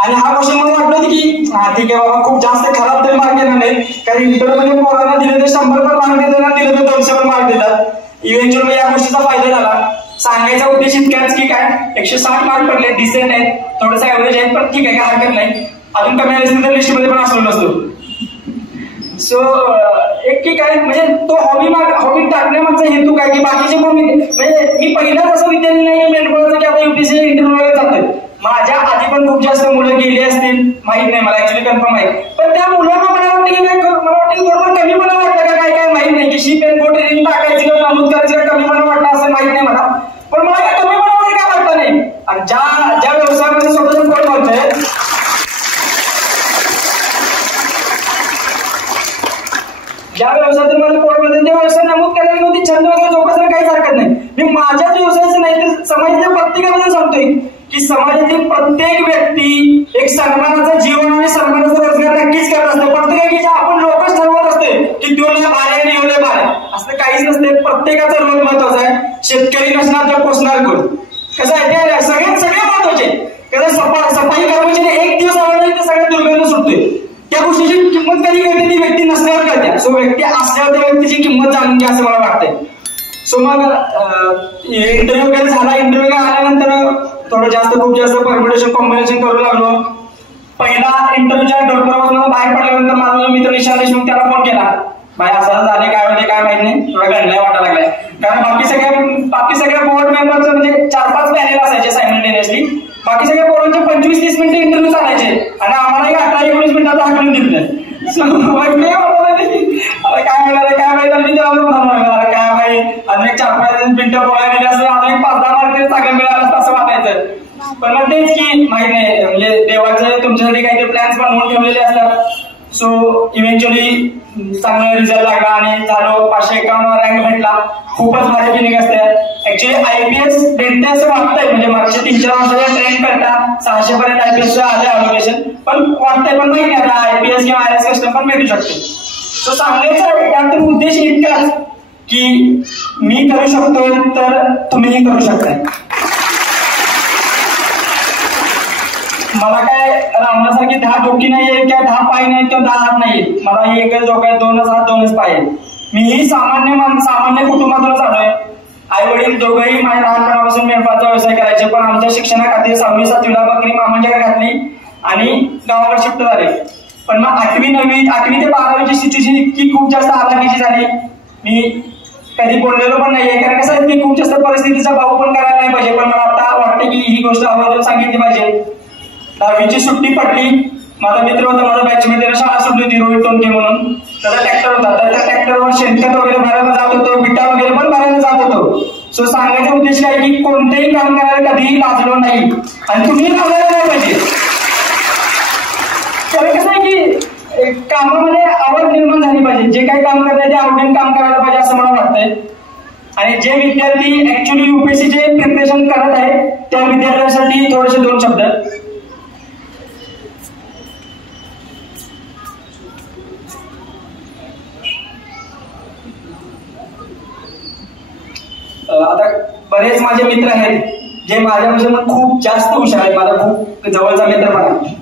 आणि हा क्वेश्चन मला वाटलं की हा ठीक आहे बाबा खूप जास्त खराब तरी मार्क येणार नाही. कारण इंटरव्ह्यूमध्ये पोरांना दिले तर 100 पण मार्क देतात, दिले तर 200 पण मार्क देतात. इव्हेंच्युअली या गोष्टीचा फायदा झाला. सांगायचा उद्देश इतकाच की काय 160 मार्क पडले, डिसेंट आहेत, थोडंसं ऍव्हरेज आहेत, पण ठीक आहे काय हरकत नाही. अजून कमी आले तर लिस्टमध्ये पण असलो नसतो. सो एक की काय म्हणजे तो हॉबी टाकण्यामागचा हेतू काय की बाकीचे कोण म्हणजे मी पहिलाच असं विद्यार्थी नाही मेंढपाळाचं की आता युपीएससी इंटरव्ह्यू वगैरे जातोय. माझ्या आधी पण खूप जास्त मुलं गेली असतील, माहित नाही मला ऍक्च्युली कन्फर्म आहे. पण त्या मुलांना मला वाटतं की काय मला वाटतं की बरोबर कमी मला वाटतं का काय काय माहित नाही की शीप अँड गोट रेअरिंग टाकायची किंवा नमूद करायची का कमी मला वाटतं असं माहित नाही मला. पण मला काय कमी मला वगैरे काय वाटतं नाही. आणि ज्या व्यवसायामध्ये स्वतःचं पोट भरतंय ज्या व्यवसायातून मला पोट भरतंय त्या व्यवसाय नमूद करायला नव्हती छंद वगैरे जोपासायला काहीच हरकत नाही. मी माझ्याच व्यवसायाचं नाही तर समाजाच्या प्रत्येकाबद्दल सांगतोय की समाजातील प्रत्येक व्यक्ती एक सन्मानाचं जीवन आणि सन्मानाचा रोजगार नक्कीच करत असते. प्रत्येकाची आपण लोकच ठरवत असते की तो लय भारे आणि एवढे भारे असं काहीच नसते. प्रत्येकाचा रोल महत्वाचा आहे. शेतकरी नसणार तर पोचणार कोण. कसं आहे ते सगळे महत्वाचे. कसं सफाई कर्मचारी एक दिवस आला तर सगळ्या दुर्गंध सुटतोय. त्या गोष्टीची किंमत कधी कळते ती व्यक्ती नसल्यावर कळते. सो व्यक्ती असल्यावर त्या व्यक्तीची किंमत जाणून घ्या असं मला वाटतंय. सो मग इंटरव्ह्यू वगैरे झाला. इंटरव्ह्यू आल्यानंतर थोडं खूप जास्त परम्युटेशन कॉम्बिनेशन करू लागलो. पहिला इंटरव्ह्यूच्या डोरपासून बाहेर पडल्यानंतर माझा मित्र निशांत देशमुख त्याला फोन केला. भाई असं झाले काय होते काय माहित नाही, थोडा गणलाय वाटायला लागलाय. कारण बाकी सगळ्या बोर्ड मेंबरचं म्हणजे 4-5 पॅनेल असायचे सायमल्टेनियसली. बाकी सगळ्या पोरांचे 25-30 मिनिटं इंटरव्ह्यू चालायचे आणि आम्हाला 18-19 मिनिटात हाकलून दिलं. काय मिळालं काय माहिती काय भाई अजून एक 4-5 मिनिटं बोलायला दिले असं अजून एक 5-10 मार्क चांगलं मिळालं असतं असं वाटायचं. पण मग तेच की माहित नाही म्हणजे देवाचे तुमच्यासाठी काहीतरी प्लॅन्स बनवून ठेवलेले असतात. सो इव्हेंच्युअली चांगला रिझल्ट लागला आणि झालो 551 रँक भेटला. खूपच भारी फिलिंग असते. ऍक्च्युली IPS भेटते असं वाटतंय, म्हणजे मागच्या 3-4 वर्षाचा ट्रेंड करता 600 पर्यंत IPS आले अलोकेशन, पण वाटतंय पण नाही आता IPS किंवा IRS कस्टम पण भेटू शकते. सो सांगायचा यातून उद्देश इतकाच की मी करू शकतोय तर तुम्हीही करू शकताय. मला काय रावणासारखी 10 डोकी नाहीये किंवा 10 पाय नाही किंवा 10 हात नाहीये. मला ही एकच डोकं आहे, 2 हात 2 पाय आहे. मीही सामान्य कुटुंबातूनच आलोय. आई वडील दोघंही माझ्या लहानपणापासून मेंढपाळाचा व्यवसाय करायचे, पण आमच्या शिक्षणाखातीर 6वी-7वीला बकरी मामांच्याकडे घातली आणि गावाकडे शिफ्ट झाले. पण मग 8वी ते 12वीची सिच्युएशन इतकी खूप जास्त हालाकीची झाली, मी कधी बोललेलो पण नाहीये. कारण कसं आहे की खूप जास्त परिस्थितीचा भाऊ पण करायला नाही पाहिजे, पण मला आता वाटतं की ही गोष्ट आवर्जून सांगितली पाहिजे. 10वीची सुट्टी पडली. माझा मित्र होता, माझा बॅचमेट, त्याला शाळा सुटली होती रोहित टोनके म्हणून. त्याचा ट्रॅक्टर होता, तर त्या ट्रॅक्टरवर शेणखत वगैरे भरायला जात होतो, बिटा वगैरे पण भरायला जात होतो. सो सांगायचा उद्देश काय की कोणतेही काम करायला कधीही लाजलो नाही आणि तुम्ही लाजायला नाही पाहिजे. तर कसं आहे की कामामध्ये आवड निर्माण झाली पाहिजे. जे काही काम करताय ते आवडीने काम करायला पाहिजे असं मला वाटतंय. आणि जे विद्यार्थी ऍक्च्युली UPSCचे प्रिपरेशन करत आहेत त्या विद्यार्थ्यांसाठी थोडेसे 2 शब्द. आता बरेच माझे मित्र आहेत जे माझ्यापासून खूप जास्त हुशार आहेत, माझा खूप जवळचा मित्र पण आहे.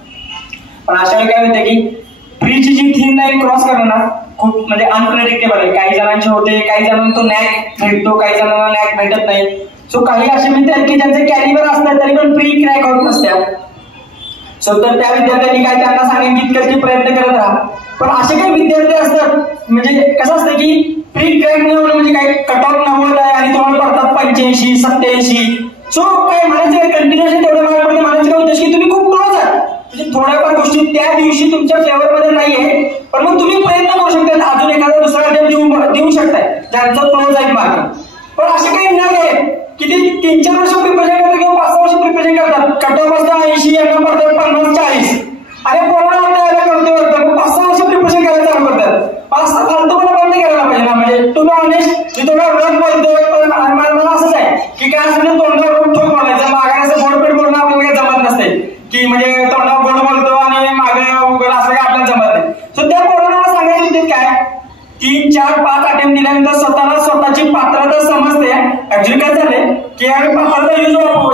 पण अशा वेळी काय होते की प्रीची जी थीम लाईन क्रॉस करणं ना खूप म्हणजे अनप्रेडिक्टेबल आहे. काही जणांचे होते, काही जणांना तो नॅक भेटतो, काही जणांना नॅक भेटत नाही. सो काही असे मित्र आहेत की ज्यांचे कॅलिबर असतात तरी पण प्री क्रॅक होत नसतात. सो तर त्या विद्यार्थ्यांनी काय त्यांना सांगेन की इतकंच की प्रयत्न करत राहा. पण असे काही विद्यार्थी असतात म्हणजे कसं असतं की प्री क्रॅक नाही होणं म्हणजे काय कट ऑफ 90 आहे आणि तुम्हाला पडतात 85, 87. सो काय म्हणायचं कंटिन्युअसली तेवढं मार्क पडते. म्हणायचं काय उद्देश की तुम्ही खूप क्लोज आहात, म्हणजे थोड्याफार गोष्टी त्या दिवशी तुमच्या फेवर मध्ये नाहीये, पण मग तुम्ही प्रयत्न करू शकता, अजून एखादा दुसरा अटेम्प्ट देऊ शकताय ज्यांचा क्लोज आहे मार्क. पण असे काही नाही आहे की ते 3-4 वर्ष प्रिपरेशन करतात किंवा 5-6 वर्ष प्रिपरेशन करतात. कट ऑफ असतं 80, यांना पडतात 50-40. अरे कोरोना करतो 5-6 वर्ष प्रिपरेशन करायला चालू करतात. 5-6 फालतूपणा बंद करायला पाहिजे ना. म्हणजे तुम्ही ऑनेस्ट मी थोडा रग बोलतोय, पण मला असंच आहे की काय असं तोंडावर ठोक बोलायचं, मागे असं गोडपेट बोलणं आपल्याला काही जमत नसते की म्हणजे तोंडावर गोड बोलतो आणि मागे उघड असं काही आपल्याला जमत नाही. सो त्या कोरोनाला सांगायचं होते काय 3-4-5 अटेम्प्ट दिल्यानंतर स्वतःची पात्रता समजते. ऍक्च्युली काय झालंय की आम्ही पात्रता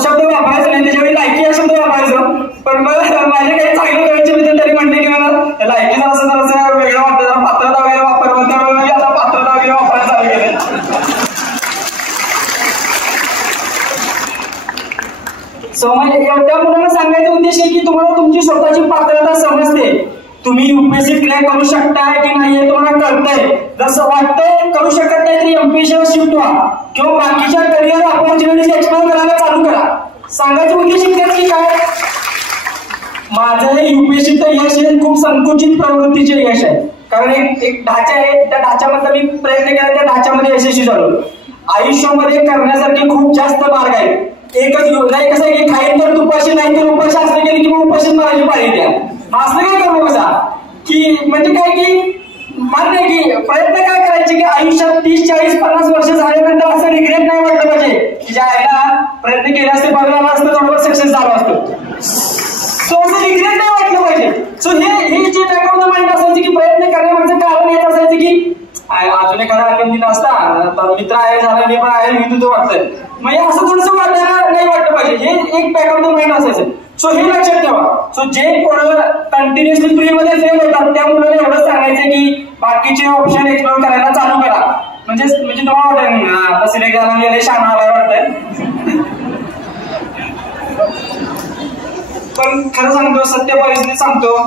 शब्द वापरायचं नाही, त्याच्यावेळी लायकी हा शब्द वापरायचो. पण माझे काही चांगले करायचे मित्र तरी म्हणते की मला लायकी असं जरा वेगळं वाटतं, पात्रता वगैरे वापरलं, त्यामुळे मी आता पात्रता वगैरे वापरायला चालू केलं. सो म्हणजे एवढ्या मुलांना सांगायचा उद्देश आहे की तुम्हाला तुमची स्वतःची पात्रता समजते. तुम्ही UPSC क्रॅक करू शकताय की नाही हे तुम्हाला कळतंय. जसं वाटतंय करू शकत नाही तरी MPSC वर शिफ्ट व्हा किंवा बाकीच्या करिअर ऑपॉर्च्युनिटीज एक्सप्लोर करायला चालू करा. सांगायचा उद्देश इतकाच की काय माझं हे UPSC तर यश आहे खूप संकुचित प्रवृत्तीचे यश आहे. कारण एक ढाचा आहे, त्या ढाच्यामध्ये मी प्रयत्न केला, त्या ढाच्यामध्ये यशस्वी झालो. आयुष्यामध्ये करण्यासारखे खूप जास्त मार्ग आहेत. एकच नाही कसं आहे की खाईन तर तुपाशी नाही तर उपाशी असलं गेली की मग उपाशी मारायची पाहिजे. द्या असलं काय करू कसा की म्हणजे काय की मान्य की प्रयत्न काय करायचे की आयुष्यात 30, 40, 50 वर्ष झाल्यानंतर असं रिग्रेट नाही वाटलं पाहिजे की ज्या आईला प्रयत्न केले असते 15 असतं थोडंफार सक्सेस झाला असतो. सो असं रिग्रेट नाही वाटलं पाहिजे. सो हे जे बॅकग्राऊंड माइंड असायचं की प्रयत्न करण्यामागचं कारण येत असायचं की अजून एखादा अटेम्प्ट दिला असता, मित्र आहे झाला मी पण आहे मी तुझं वाटतंय, म्हणजे असं थोडंसं वाटायला नाही वाटलं पाहिजे. हे एक बॅकग्राऊंड माइंड असायचं. सो हे लक्षात ठेवा. सो जे पोरं कंटिन्युअसली फ्री मध्ये फेल होतात त्या मुलांना एवढं सांगायचं की बाकीचे ऑप्शन एक्सप्लोर करायला चालू करा. म्हणजे तुम्हाला वाटेल आता सिलेक्ट झाला गेले शाणा आलाय वाटतंय. पण खरं सांगतो, सत्य परिस्थिती सांगतो,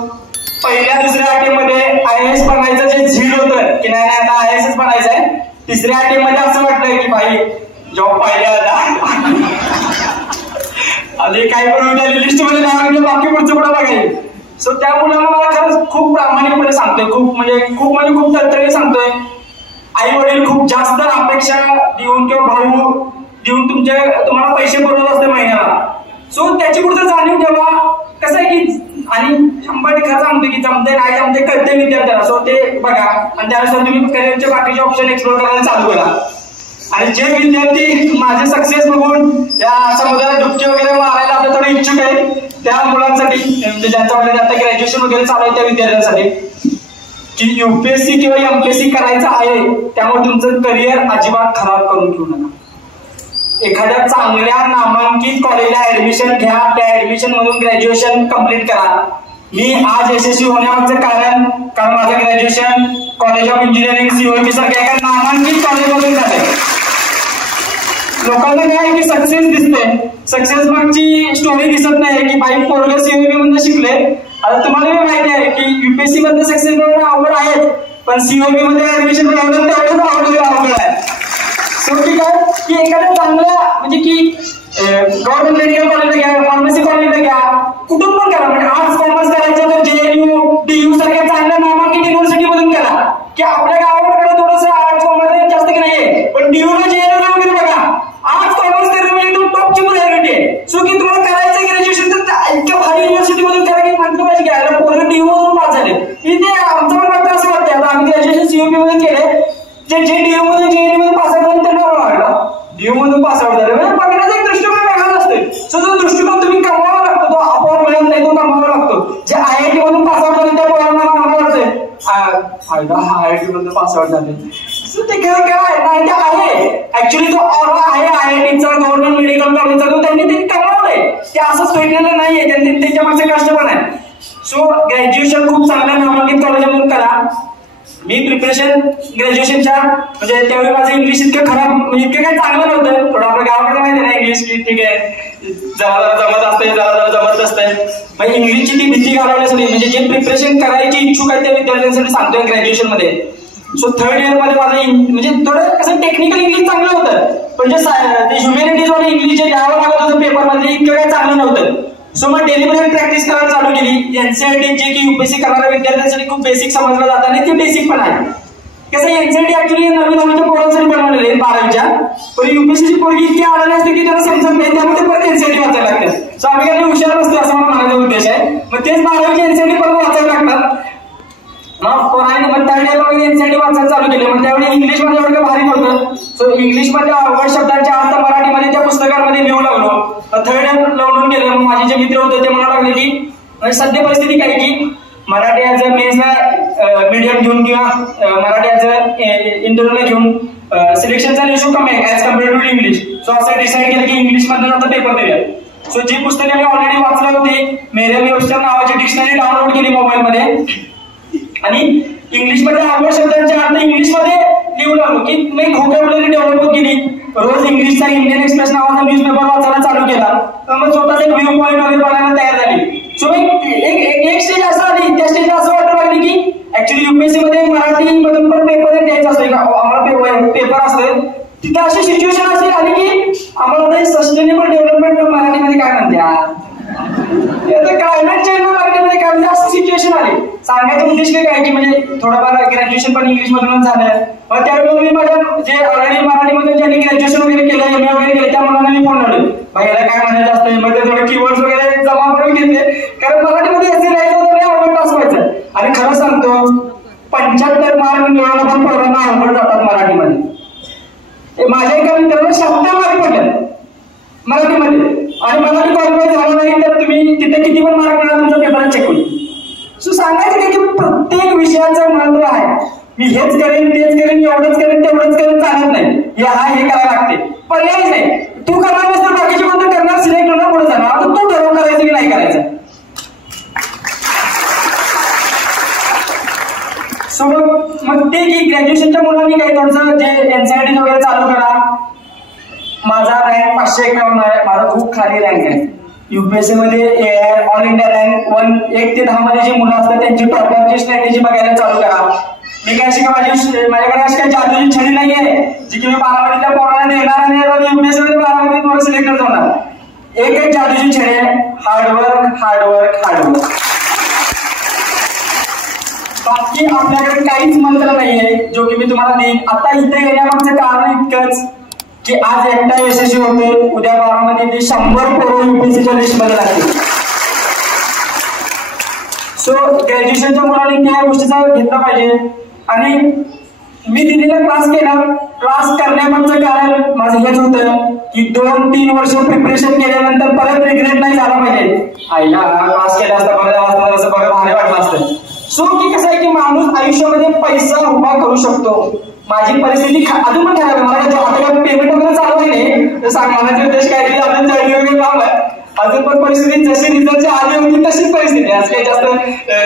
पहिल्या 2ऱ्या अटेमध्ये IAS बनायचं जे झील होतं की नाही आता IAS बनायचं आहे, 3ऱ्या अटेमध्ये असं वाटलं की भाई जॉब पाहिजे आता आणि काही पण लिस्ट मध्ये नाव बाकी पुढचं पुढे बघायचं. सो त्या मुलांना मला खरंच खूप प्रामाणिकपणे सांगतोय, खूप तळतळीने सांगतोय. आई वडील खूप जास्त अपेक्षा देऊन किंवा भाऊ देऊन तुम्हाला पैसे पुरवत असते महिन्याला. सो त्याची कुठं जाणीव ठेवा. कसं आहे की आणि 100% सांगतो की जमते नाही जमते कळते विद्यार्थ्याला. सो ते बघा आणि त्यानुसार तुम्ही करिअरचे बाकीचे ऑप्शन एक्सप्लोर करायला चालू करा. आणि जे विद्यार्थी माझे सक्सेस बघून या समुद्रात डुबकी वगैरे मारायला आता थोडे इच्छुक आहे त्या मुलांसाठी, म्हणजे ज्यांच्यामध्ये आता ग्रॅज्युएशन वगैरे चालू आहे त्या विद्यार्थ्यांसाठी, की युपीएससी किंवा एमपीएससी करायचं आहे त्यामुळे तुमचं करिअर अजिबात खराब करून घेऊ नका. एखाद्या चांगल्या नामांकित कॉलेजला ऍडमिशन घ्या, त्या ऍडमिशन मधून ग्रॅज्युएशन कम्प्लीट करा. मी आज यशस्वी होण्यामागचं कारण माझं graduation college of engineering COP सारख्या एका नामांकित कॉलेजमधून झालंय. लोकांना काय आहे की सक्सेस दिसते, सक्सेस मागची स्टोरी दिसत नाही की बाई पोरग सीओपी मधून शिकले. आता तुम्हाला माहिती आहे की युपीएससी मध्ये सक्सेस मिळवणं अवघड आहे, पण सीओपी मध्ये ऍडमिशन मिळवणं तेवढंच अवघड आहे. शेवटी काय की एखाद्या चांगल्या म्हणजे की गव्हर्नमेंट मेडिकल कॉलेजला घ्या, फार्मसी कॉलेजला घ्या, कुठून पण करा. म्हणजे आर्ट्स कॉमर्स करायचं तर JNU DU सारख्या चांगल्या नामांकित युनिव्हर्सिटी मधून करा. की आपल्या गावाकडे थोडंसं आर्ट्स कॉमर्स जास्त की नाहीये, पण DU ला JNU ला वगैरे बघा आर्ट्स कॉमर्स करणं म्हणजे एकदम टॉपची प्रायोरिटी आहे. सो की तुम्हाला करायचं ग्रॅज्युएशन तर इतक्या भारी युनिव्हर्सिटी मधून करा की म्हटलं पाहिजे घ्यायला पोरं DU मधून पास झाले. इथे आमचं पण वाटतं असं वाटतं. आता आम्ही ग्रॅज्युएशन सीओपी मध्ये केले, जे DU मध्ये JNU मध्ये पास आउट त्यांना वाटलं DU मधून पास आउट झाले. म्हणजे बघण्याचा एक दृष्टिकोन वेगळाच असते. सो तो दृष्टिकोन तुम्ही कमावा लागतो, तो आपोआप मिळत नाही, तो कमावा लागतो. जे IIT मधून पास आउट झाले त्या पोरांना वाटतंय फायदा हा IIT मधून पास आउट झाले. सो ते काय नाही ते आहे ऍक्च्युली जो ऑरा आहे IITचा गव्हर्नमेंट मेडिकल कॉलेजचा तो त्यांनी ते कमावलंय. ते असंच भेटलेलं नाहीये, त्यांनी त्याच्या मागचे कष्ट पण आहे. सो ग्रॅज्युएशन खूप चांगल्या नामांकित कॉलेजमधून करा. मी प्रिपरेशन ग्रॅज्युएशनच्या म्हणजे त्यावेळी माझं इंग्लिश इतकं खराब म्हणजे इतकं काही चांगलं नव्हतं. थोडं आपल्या गावाकडे माहिती नाही इंग्लिश की ठीक आहे जरा जमत असते जरा जमत असतंय. मग इंग्लिशची ती भीती घालवण्यासाठी म्हणजे जे प्रिपरेशन करायची इच्छुक आहे त्या विद्यार्थ्यांसाठी सांगतोय ग्रॅज्युएशन मध्ये. सो थर्ड इयर मध्ये माझं म्हणजे थोडं कसं टेक्निकल इंग्लिश चांगलं होतं, पण जे ह्युमॅनिटीज वाले इंग्लिश जे द्यावं लागत होतं पेपरमध्ये इतकं काही चांगलं नव्हतं. सो मग डेलिव्हरी प्रॅक्टिस करायला चालू केली. एनसीईआरटी जे की युपीएससी करणाऱ्या विद्यार्थ्यांसाठी खूप बेसिक समजलं जातं आणि ते बेसिक पण आहे. कसं एनसीईआरटी ऍक्च्युली नवीन पोरांसाठी बनवलेले 12वीच्या, पण युपीएससीची पोरगी इतकी आढळली असते की त्यांना समजत नाही, त्यामुळे परत एनसीईआरटी वाचायला लागते. सो आम्ही काही हुशार नसतो असं मला म्हणायचा उद्देश आहे. मग तेच 12वीची एनसीईआरटी परत वाचायला लागतात. मग पोरांनी मग त्यावेळी एनसीईआरटी वाचायला चालू केले. मग त्यावेळी इंग्लिश मध्ये एवढं भारी होतं. सो इंग्लिश मध्ये अवघड शब्दांचे अर्थ मराठीमध्ये त्या पुस्तकांमध्ये लिहू लागलो. थर्ड इयर लावून गेलं. मग माझे जे मित्र होते ते म्हणू लागले की सध्या परिस्थिती काय की मराठी ऍज अ मेन्सला मीडियम घेऊन किंवा मराठी ऍज अ इंटरव्ह्यूला घेऊन सिलेक्शनचा रेशो कमी आहे as compare to English. So असं डिसाईड केलं की इंग्लिश मधून आता पेपर देऊया. सो जी पुस्तके मी ऑलरेडी वाचली होती, मेरियम वेबस्टर नावाची डिक्शनरी डाउनलोड केली मोबाईलमध्ये आणि इंग्लिशमध्ये अवघड शब्दांचे अर्थ इंग्लिशमध्ये लिहू लागलो की मी व्होकॅब्युलरी डेव्हलप केली. रोज इंग्लिशचा इंडियन एक्सप्रेस नावाचा न्यूजपेपर वाचायला चालू केला. मग स्वतःच एक व्ह्यू पॉईंट वगैरे बनायला तयार झाली. सो एक स्टेज असं आली, त्या स्टेजला असं वाटू लागली की ऍक्च्युली युपीएससी मध्ये मराठी मधून पण पेपर द्यायचा असतो, आम्हाला पेपर असतं. तिथे अशी सिच्युएशन अशी आली की आम्हाला सस्टेनेबल डेव्हलपमेंट मराठीमध्ये काय म्हणतात, क्लायमेट चेंज मराठीमध्ये काय म्हणजे असं सिच्युएशन आली. सांगायचं उद्देश काय की म्हणजे थोडंफार ग्रॅज्युएशन पण इंग्लिश मधून झालं. मग त्यावेळी मी माझ्या जे ऑलरेडी मराठीमधून ज्यांनी ग्रॅज्युएशन वगैरे केलं MA वगैरे केलं त्या मुलांना मी फोन लावले, भाईला काय म्हणायचं असतं. मग ते थोडे कीवर्ड्स वगैरे जमा करून घेतले, कारण मराठीमध्ये एससी लिहायचं होतं अवघड टास्क व्हायचं. आणि खरं सांगतो 75 मार्क मिळवणं पण पोरांना अवघड जातात मराठीमध्ये. माझ्या एका मित्राला 70 मार्क पडले मराठीमध्ये आणि मराठी क्वालिफाय झालं नाही तर तुम्ही तिथे किती पण मार्क मिळाला तुमचा पेपर चेक होईल. सो सांगायचं काय की प्रत्येक विषयाचं महत्व आहे. मी हेच करेन तेच करेन एवढंच करेन तेवढंच करेन चालत नाही. हे करायला लागते, पर्यायच नाही. तू करणार नसतं बाकीचे कोणतं करणार, सिलेक्ट होणार पुढे जाणार. आता तू ठरव करायचं की नाही करायचं. सो मग ते की ग्रॅज्युएशनच्या मुलांनी काही थोडंसं जे एनसीईआरटी वगैरे चालू करा. माझा रँक 551 आहे, माझा खूप खाली रँक आहे. युपीएससी मध्ये ऑल इंडिया रँक 1 ते 10 मध्ये जी मुलं असतात त्यांची टॉपरची स्ट्रॅटेजी बघायला चालू करा. मी काय अशी माझ्याकडे अशी काही जादूची छडी नाही आहे जी की मी 12वीच्या पोराला देणार आणि युपीएससी मध्ये 12वी पोरं सिलेक्ट होणार. एक जादूची छडी आहे, हार्डवर्क हार्डवर्क हार्डवर्क. बाकी आपल्याकडे काहीच मंत्र नाहीये जो की मी तुम्हाला देईन. आता इथे येण्यामागचं कारण इतकंच की आज एकटा यशस्वी होते, उद्या 12 मध्ये ते 100 पोरं युपीएससीच्या लिस्ट मध्ये लागतील. सो ग्रॅज्युएशनच्या मुलांनी त्या गोष्टीचा घेतला पाहिजे. आणि मी दिलेला क्लास केला. क्लास करण्यामागचं कारण माझं हेच होतं की 2-3 वर्ष प्रिपरेशन केल्यानंतर परत रिग्रेट नाही झाला पाहिजे. आईला क्लास केला असता बरं असतं, असं बरं भारी वाटलं असतं. सो की कसं आहे की माणूस आयुष्यामध्ये पैसा उभा करू शकतो. माझी परिस्थिती अजून पण खराब आहे. मला आता पेमेंट वगैरे चालू आहे तर सांग मला उद्देश काय की अजून जर्नी वगैरे लांब आहे. अजून पण परिस्थिती जशी रिझल्टची आली होती तशीच परिस्थिती आहे. आज काही जास्त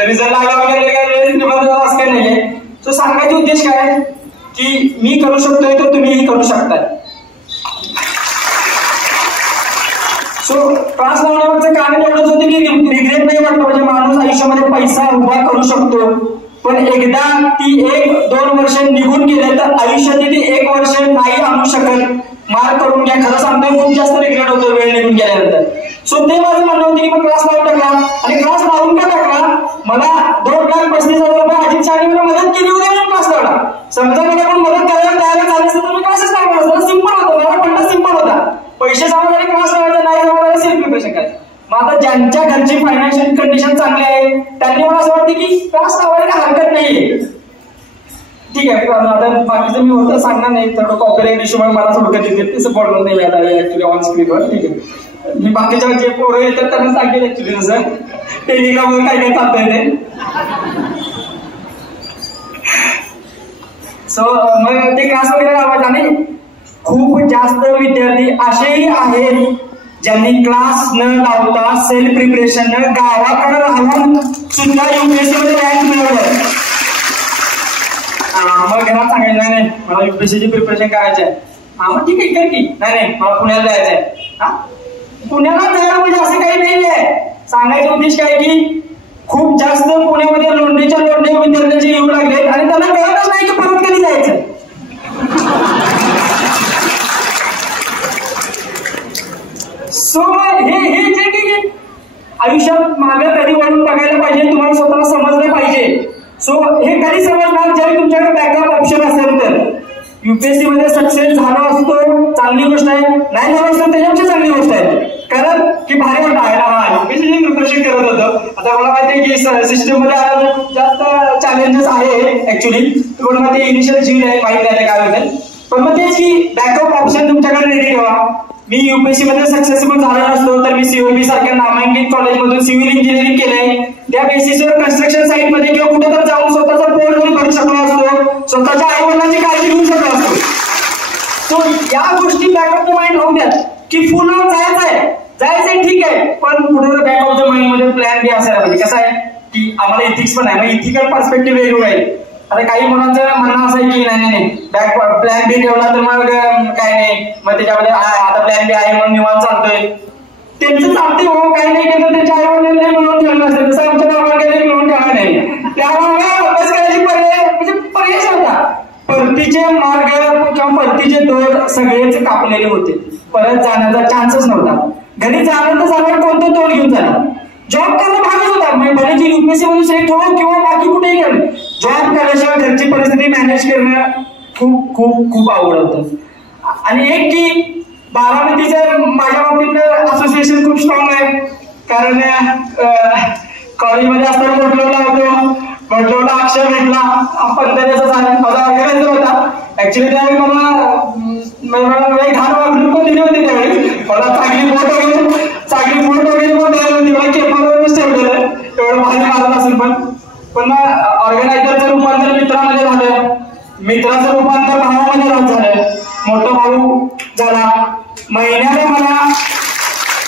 रिझल्ट लागला वगैरे काय असं काही नाहीये. सो सांगायचा उद्देश काय की मी करू शकतोय तर तुम्हीही करू शकताय. सो क्लास लावण्यावरचं कारण एवढंच होतं की रिग्रेट नाही वाटलं म्हणजे माणूस आयुष्यामध्ये पैसा उभा करू शकतो. पण एकदा ती 1-2 वर्ष निघून गेले तर आयुष्यात ती 1 वर्ष नाही आणू शकत. मार्क करून घ्या. खरं सांगतोय खूप जास्त रिग्रेट होतो वेळ निघून गेल्यानंतर. सो ते माझं म्हणणं होतं की मग क्लास लावून टाकला. आणि क्लास लावून का टाकला? मला 2,35,000 रुपये अजित शाळेने मला मदत केली होती म्हणून क्लास लावला. समजा मला पण मदत करायला तयार झालं असतं तर मी क्लासेस लावला असता. सिंपल होतं. मला पण सिंपल होता. पैसे जमा झाले क्लास लावायचा, नाही जमा झाले सेल्फ प्रिपरेशन करायचं. मग आता ज्यांच्या घरची फायनान्शियल कंडिशन चांगली आहे त्यांनी मला असं वाटतं की क्लास लावायला हरकत नाहीये. ठीक आहे. आता बाकीचं मी होतं सांगणार नाही. थोडं कॉपीराईट इश्यू मला थोडं येते तसं बोलणार नाही आता ऍक्च्युली ऑन स्क्रीनवर. ठीक आहे. मी बाकीच्या जे पोरं येतात त्यांना सांगेल ऍक्च्युली तसं टेलिग्रामवर काय काय चालतंय ते. सो मग ते क्लास वगैरे लावायचा. आणि खूप जास्त विद्यार्थी असेही आहेत ज्यांनी क्लास न लावता सेल्फ प्रिपरेशन गावाकडे राहून सुद्धा युपीएससी मध्ये रँक मिळवलं. मग घरात सांगायचं नाही नाही मला युपीएससीची प्रिपरेशन करायची आहे. मग ठीक आहे कर की. नाही मला पुण्याला जायचं आहे. पुण्याला जायला म्हणजे असं काही नाही आहे. सांगायचा उद्देश काय की खूप जास्त पुण्यामध्ये लोंढेच्या लोंढे विद्यार्थ्यांचे येऊ लागले आणि त्यांना कळतच नाही की परत कधी जायचं. सो हे जे की आयुष्यात मागे कधी वळून बघायला पाहिजे. तुम्हाला स्वतःला समजलं पाहिजे. सो हे कधी समजणार ज्यावेळी तुमच्याकडे बॅकअप ऑप्शन असेल तर. युपीएससी मध्ये सक्सेस झाला असतो चांगली गोष्ट आहे. नाही झालं असतं त्याच्यापेक्षा चांगली गोष्ट आहे. कारण की भारी वाटतं आहे ना युपीएससी प्रिपरेशन करत होतं. आता मला माहिती आहे की सिस्टम मध्ये आला जास्त चॅलेंजेस आहे ऍक्च्युली. तुम्हाला माहिती इनिशियल जीव आहे माहिती आहे काय होतं. पण मग तेच की बॅकअप ऑप्शन तुमच्याकडे रेडी ठेवा. मी युपीएससी मध्ये सक्सेसफुल झाला नसतो तर मी सीओबी सारख्या नामांकित कॉलेजमधून सिव्हिल इंजिनिअरिंग केलंय. त्या बेसिसवर कन्स्ट्रक्शन साईट मध्ये किंवा कुठे तर जाऊन स्वतःचा पोट जरी भरू शकलो असतो. स्वतःच्या आई वडिलांची काळजी घेऊ शकलो असतो. सो या गोष्टी बॅकअप द माइंड होऊ द्यात की फुल जायचंय ठीक आहे. पण कुठे बॅकअप द माइंड मध्ये प्लॅन बी असायला पाहिजे. कसं आहे की आम्हाला इथिक्स पण आहे. मग इथिकल पर्स्पेक्टिव्ह वेगळं आहे. आता काही मुलांचं म्हणणं असं आहे की नाही बॅक प्लॅन बी ठेवला तर मग काय नाही मग त्याच्यामध्ये आता प्लॅन बी आहे म्हणून निवांत चालतोय. त्यांचं चालते हो काही नाही केलं त्यांच्या आई वडिलांनी मिळून ठेवलं असेल तसं आमच्या गावाकडे मिळून ठेवलं नाही. त्यामुळे अभ्यास करायची पर्याय होता. परतीचे मार्ग किंवा परतीचे दोर सगळेच कापलेले होते. परत जाण्याचा चान्सच नव्हता. घरी जाणार तर जाणार कोणतं तोंड घेऊन जाणार. जॉब करणं भागच होता. म्हणजे युपीएससी मधून सिलेक्ट हो किंवा बाकी कुठेही करणं जॉब केल्याशिवाय घरची परिस्थिती मॅनेज करणं खूप खूप खूप अवघड होतं. आणि एक की बारामतीचं माझ्या बाबतीत असोसिएशन खूप स्ट्रॉंग आहे. कारण कॉलेजमध्ये असताना मोठलोला होतो. मोठलोला अक्षर भेटला 15 माझा ऑर्गनायझर होता. ऍक्च्युली त्यावेळी मला घाण वागणूक पण दिली होती. त्यावेळी मला चांगली फोटो घेऊन पण द्यायला होती. मला केपरवरच ठेवलेलं एवढं भारी मारत असेल. पण ऑर्गनायझरचं रूपांतर मित्रामध्ये झालं. मित्राचं रूपांतर भावामध्ये झालं. मोठा भाऊ झाला. महिन्याला मला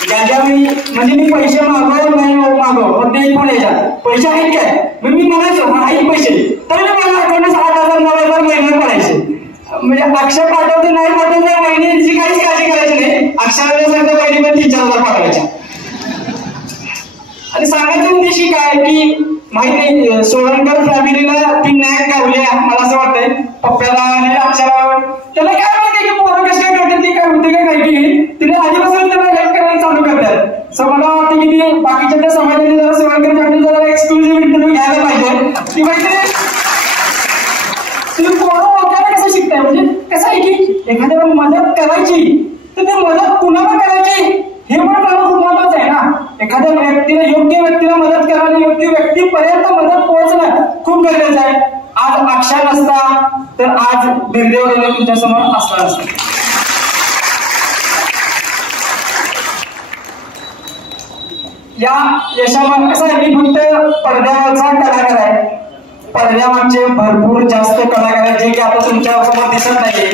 ज्या म्हणजे मी पैसे मागव नाही मागव पण ते पण यायच्या पैसे आहेत काय मी म्हणायचो आहेत पैसे तर मला अकाउंट 8,000 9,000 महिन्यात पडायचे. म्हणजे अक्षर पाठवते नाही पाठवते महिन्याची काहीच काळजी करायची नाही. अक्षराला सांगता महिने पण 3-4,000 पाठवायच्या. आणि सांगायचं उद्देश काय की माहिती सोळंकर फॅमिलीला ती नॅक गावली मला असं वाटतंय पप्प्याला आणि अक्षरावर. त्याला काय माहिती की पोरं कशी काय करतात ती काय होते काय की तिने आधीपासून त्याला हेल्प करायला चालू करतात. सो मला वाटतं की ती बाकीच्या त्या समाजाने जरा सोळंकर फॅमिली जरा एक्सक्लुझिव्ह इंटरव्ह्यू घ्यायला पाहिजे. ती माहिती तुम्ही पोरं ओळखायला कसं शिकताय. म्हणजे कसं आहे की एखाद्याला मदत करायची तर ती मदत कुणाला करायची हे पण खूप महत्वाचं आहे ना. एखाद्या व्यक्तीला, योग्य व्यक्तीला मदत करणं, योग्य व्यक्तीपर्यंत मदत पोहोचणं खूप गरजेचं आहे. आज अक्षा नसता तर आज बिरदेव तुमच्या समोर असला नसता. या यशामध्ये कसं आहे, मी फक्त पडद्यावरचा कलाकार आहे. पडद्यामागचे भरपूर जास्त कलाकार आहेत जे की आता तुमच्या समोर दिसत नाहीये.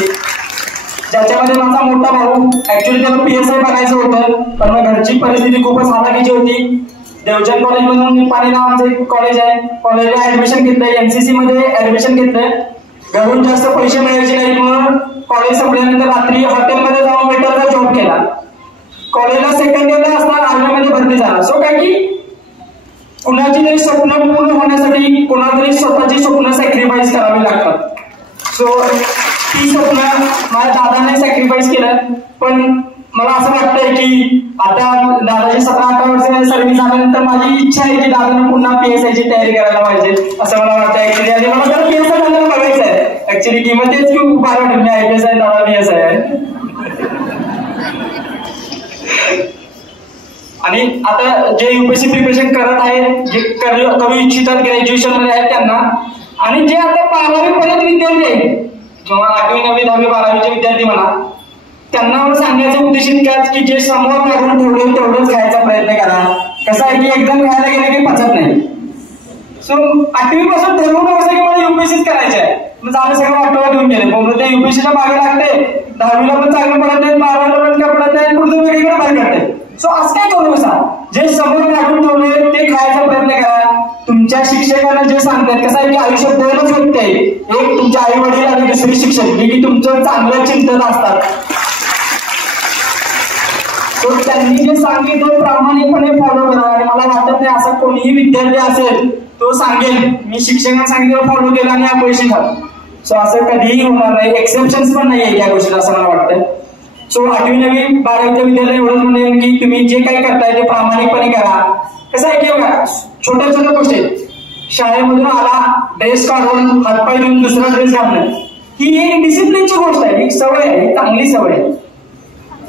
ज्याच्यामध्ये माझा मोठा भाऊ, ऍक्च्युली त्याला PSI बनायचं होतं, पण मग घरची परिस्थिती खूपच हालाकीची होती. देवचंद कॉलेज मधून निपाणी नावाचं एक कॉलेज आहे, कॉलेजला ऍडमिशन घेतलंय, NCC मध्ये ऍडमिशन घेतलंय. घरून जास्त पैसे मिळायचे नाही म्हणून कॉलेज संपल्यानंतर रात्री हॉटेलमध्ये जाऊन वेटरचा जॉब केला. कॉलेजला सेकंड इयरला असताना आर्मीमध्ये भरती झाला. सो काय की कुणाची तरी स्वप्न पूर्ण होण्यासाठी कोणातरी स्वतःची स्वप्न सॅक्रिफाईस करावी लागतात. सो ती स्वप्न माझ्या दादाने सॅक्रिफाईस केलं. पण मला असं वाटतंय की आता दादाची 17-18 वर्ष सर्व्हिस झाल्यानंतर माझी इच्छा आहे की दादाने पुन्हा PSI ची तयारी करायला पाहिजे असं मला वाटतं ऍक्च्युली. आणि मला जर PSI दादाला बघायचं आहे ऍक्च्युली, किंमत तेच खूप बारा वाटत. मी IPS आहे, दादा PSI आहे. आणि आता जे UPSC प्रिपरेशन करत आहेत, जे करू इच्छितात ग्रॅज्युएशन मध्ये आहेत त्यांना, आणि जे आता 12वी पर्यंत विद्यार्थी आहेत किंवा 8वी 9वी 10वी 12वीचे विद्यार्थी म्हणा, त्यांना सांगायचं उद्देश इतकाच की जे समोर लागून ठेवलं तेवढंच खायचा प्रयत्न करा. कसं आहे की एकदम खायला गेलं की पचत नाही. सो 8वी पासून ठरवून कसं की मला UPSCच करायचं आहे, मग आम्ही सगळं वाटोवा घेऊन गेले. मग ते UPSCला मागे लागते, 10वीला पण चांगलं पडत नाही, 12वीला पण काय पडत नाही, पुढचं वेगळीकडे बाहेर काढते. सो असं काय करू नका. जे समोर लागून ठेवले ते खायचा प्रयत्न करा. तुमच्या शिक्षकांना जे सांगतात, कसं आहे की आयुष्यात दोनच व्यक्ती आहे, एक तुमचे आई वडील आणि दुसरी शिक्षक, जे की तुमचं चांगलं चिंतन असतात. तो त्यांनी जे सांगितलं प्रामाणिकपणे फॉलो करा. आणि मला वाटत नाही असा कोणीही विद्यार्थी असेल तो सांगेल मी शिक्षकांना सांगितलं फॉलो केलं आणि अपयशी झालो. सो असं कधीही होणार नाही. एक्सेप्शन्स पण नाही आहे या गोष्टीला असं मला वाटतं. सो 8वी 9वी 12वीच्या विद्यार्थ्यांना एवढंच म्हणेन की तुम्ही जे काही करताय ते प्रामाणिकपणे करा. कसं आहे की बघा, छोट्या छोट्या गोष्टी, शाळेमधून आला ड्रेस काढून हातपाय देऊन दुसरा ड्रेस घालणं, ही एक डिसिप्लिनची गोष्ट आहे, एक सवय आहे, एक चांगली सवय आहे.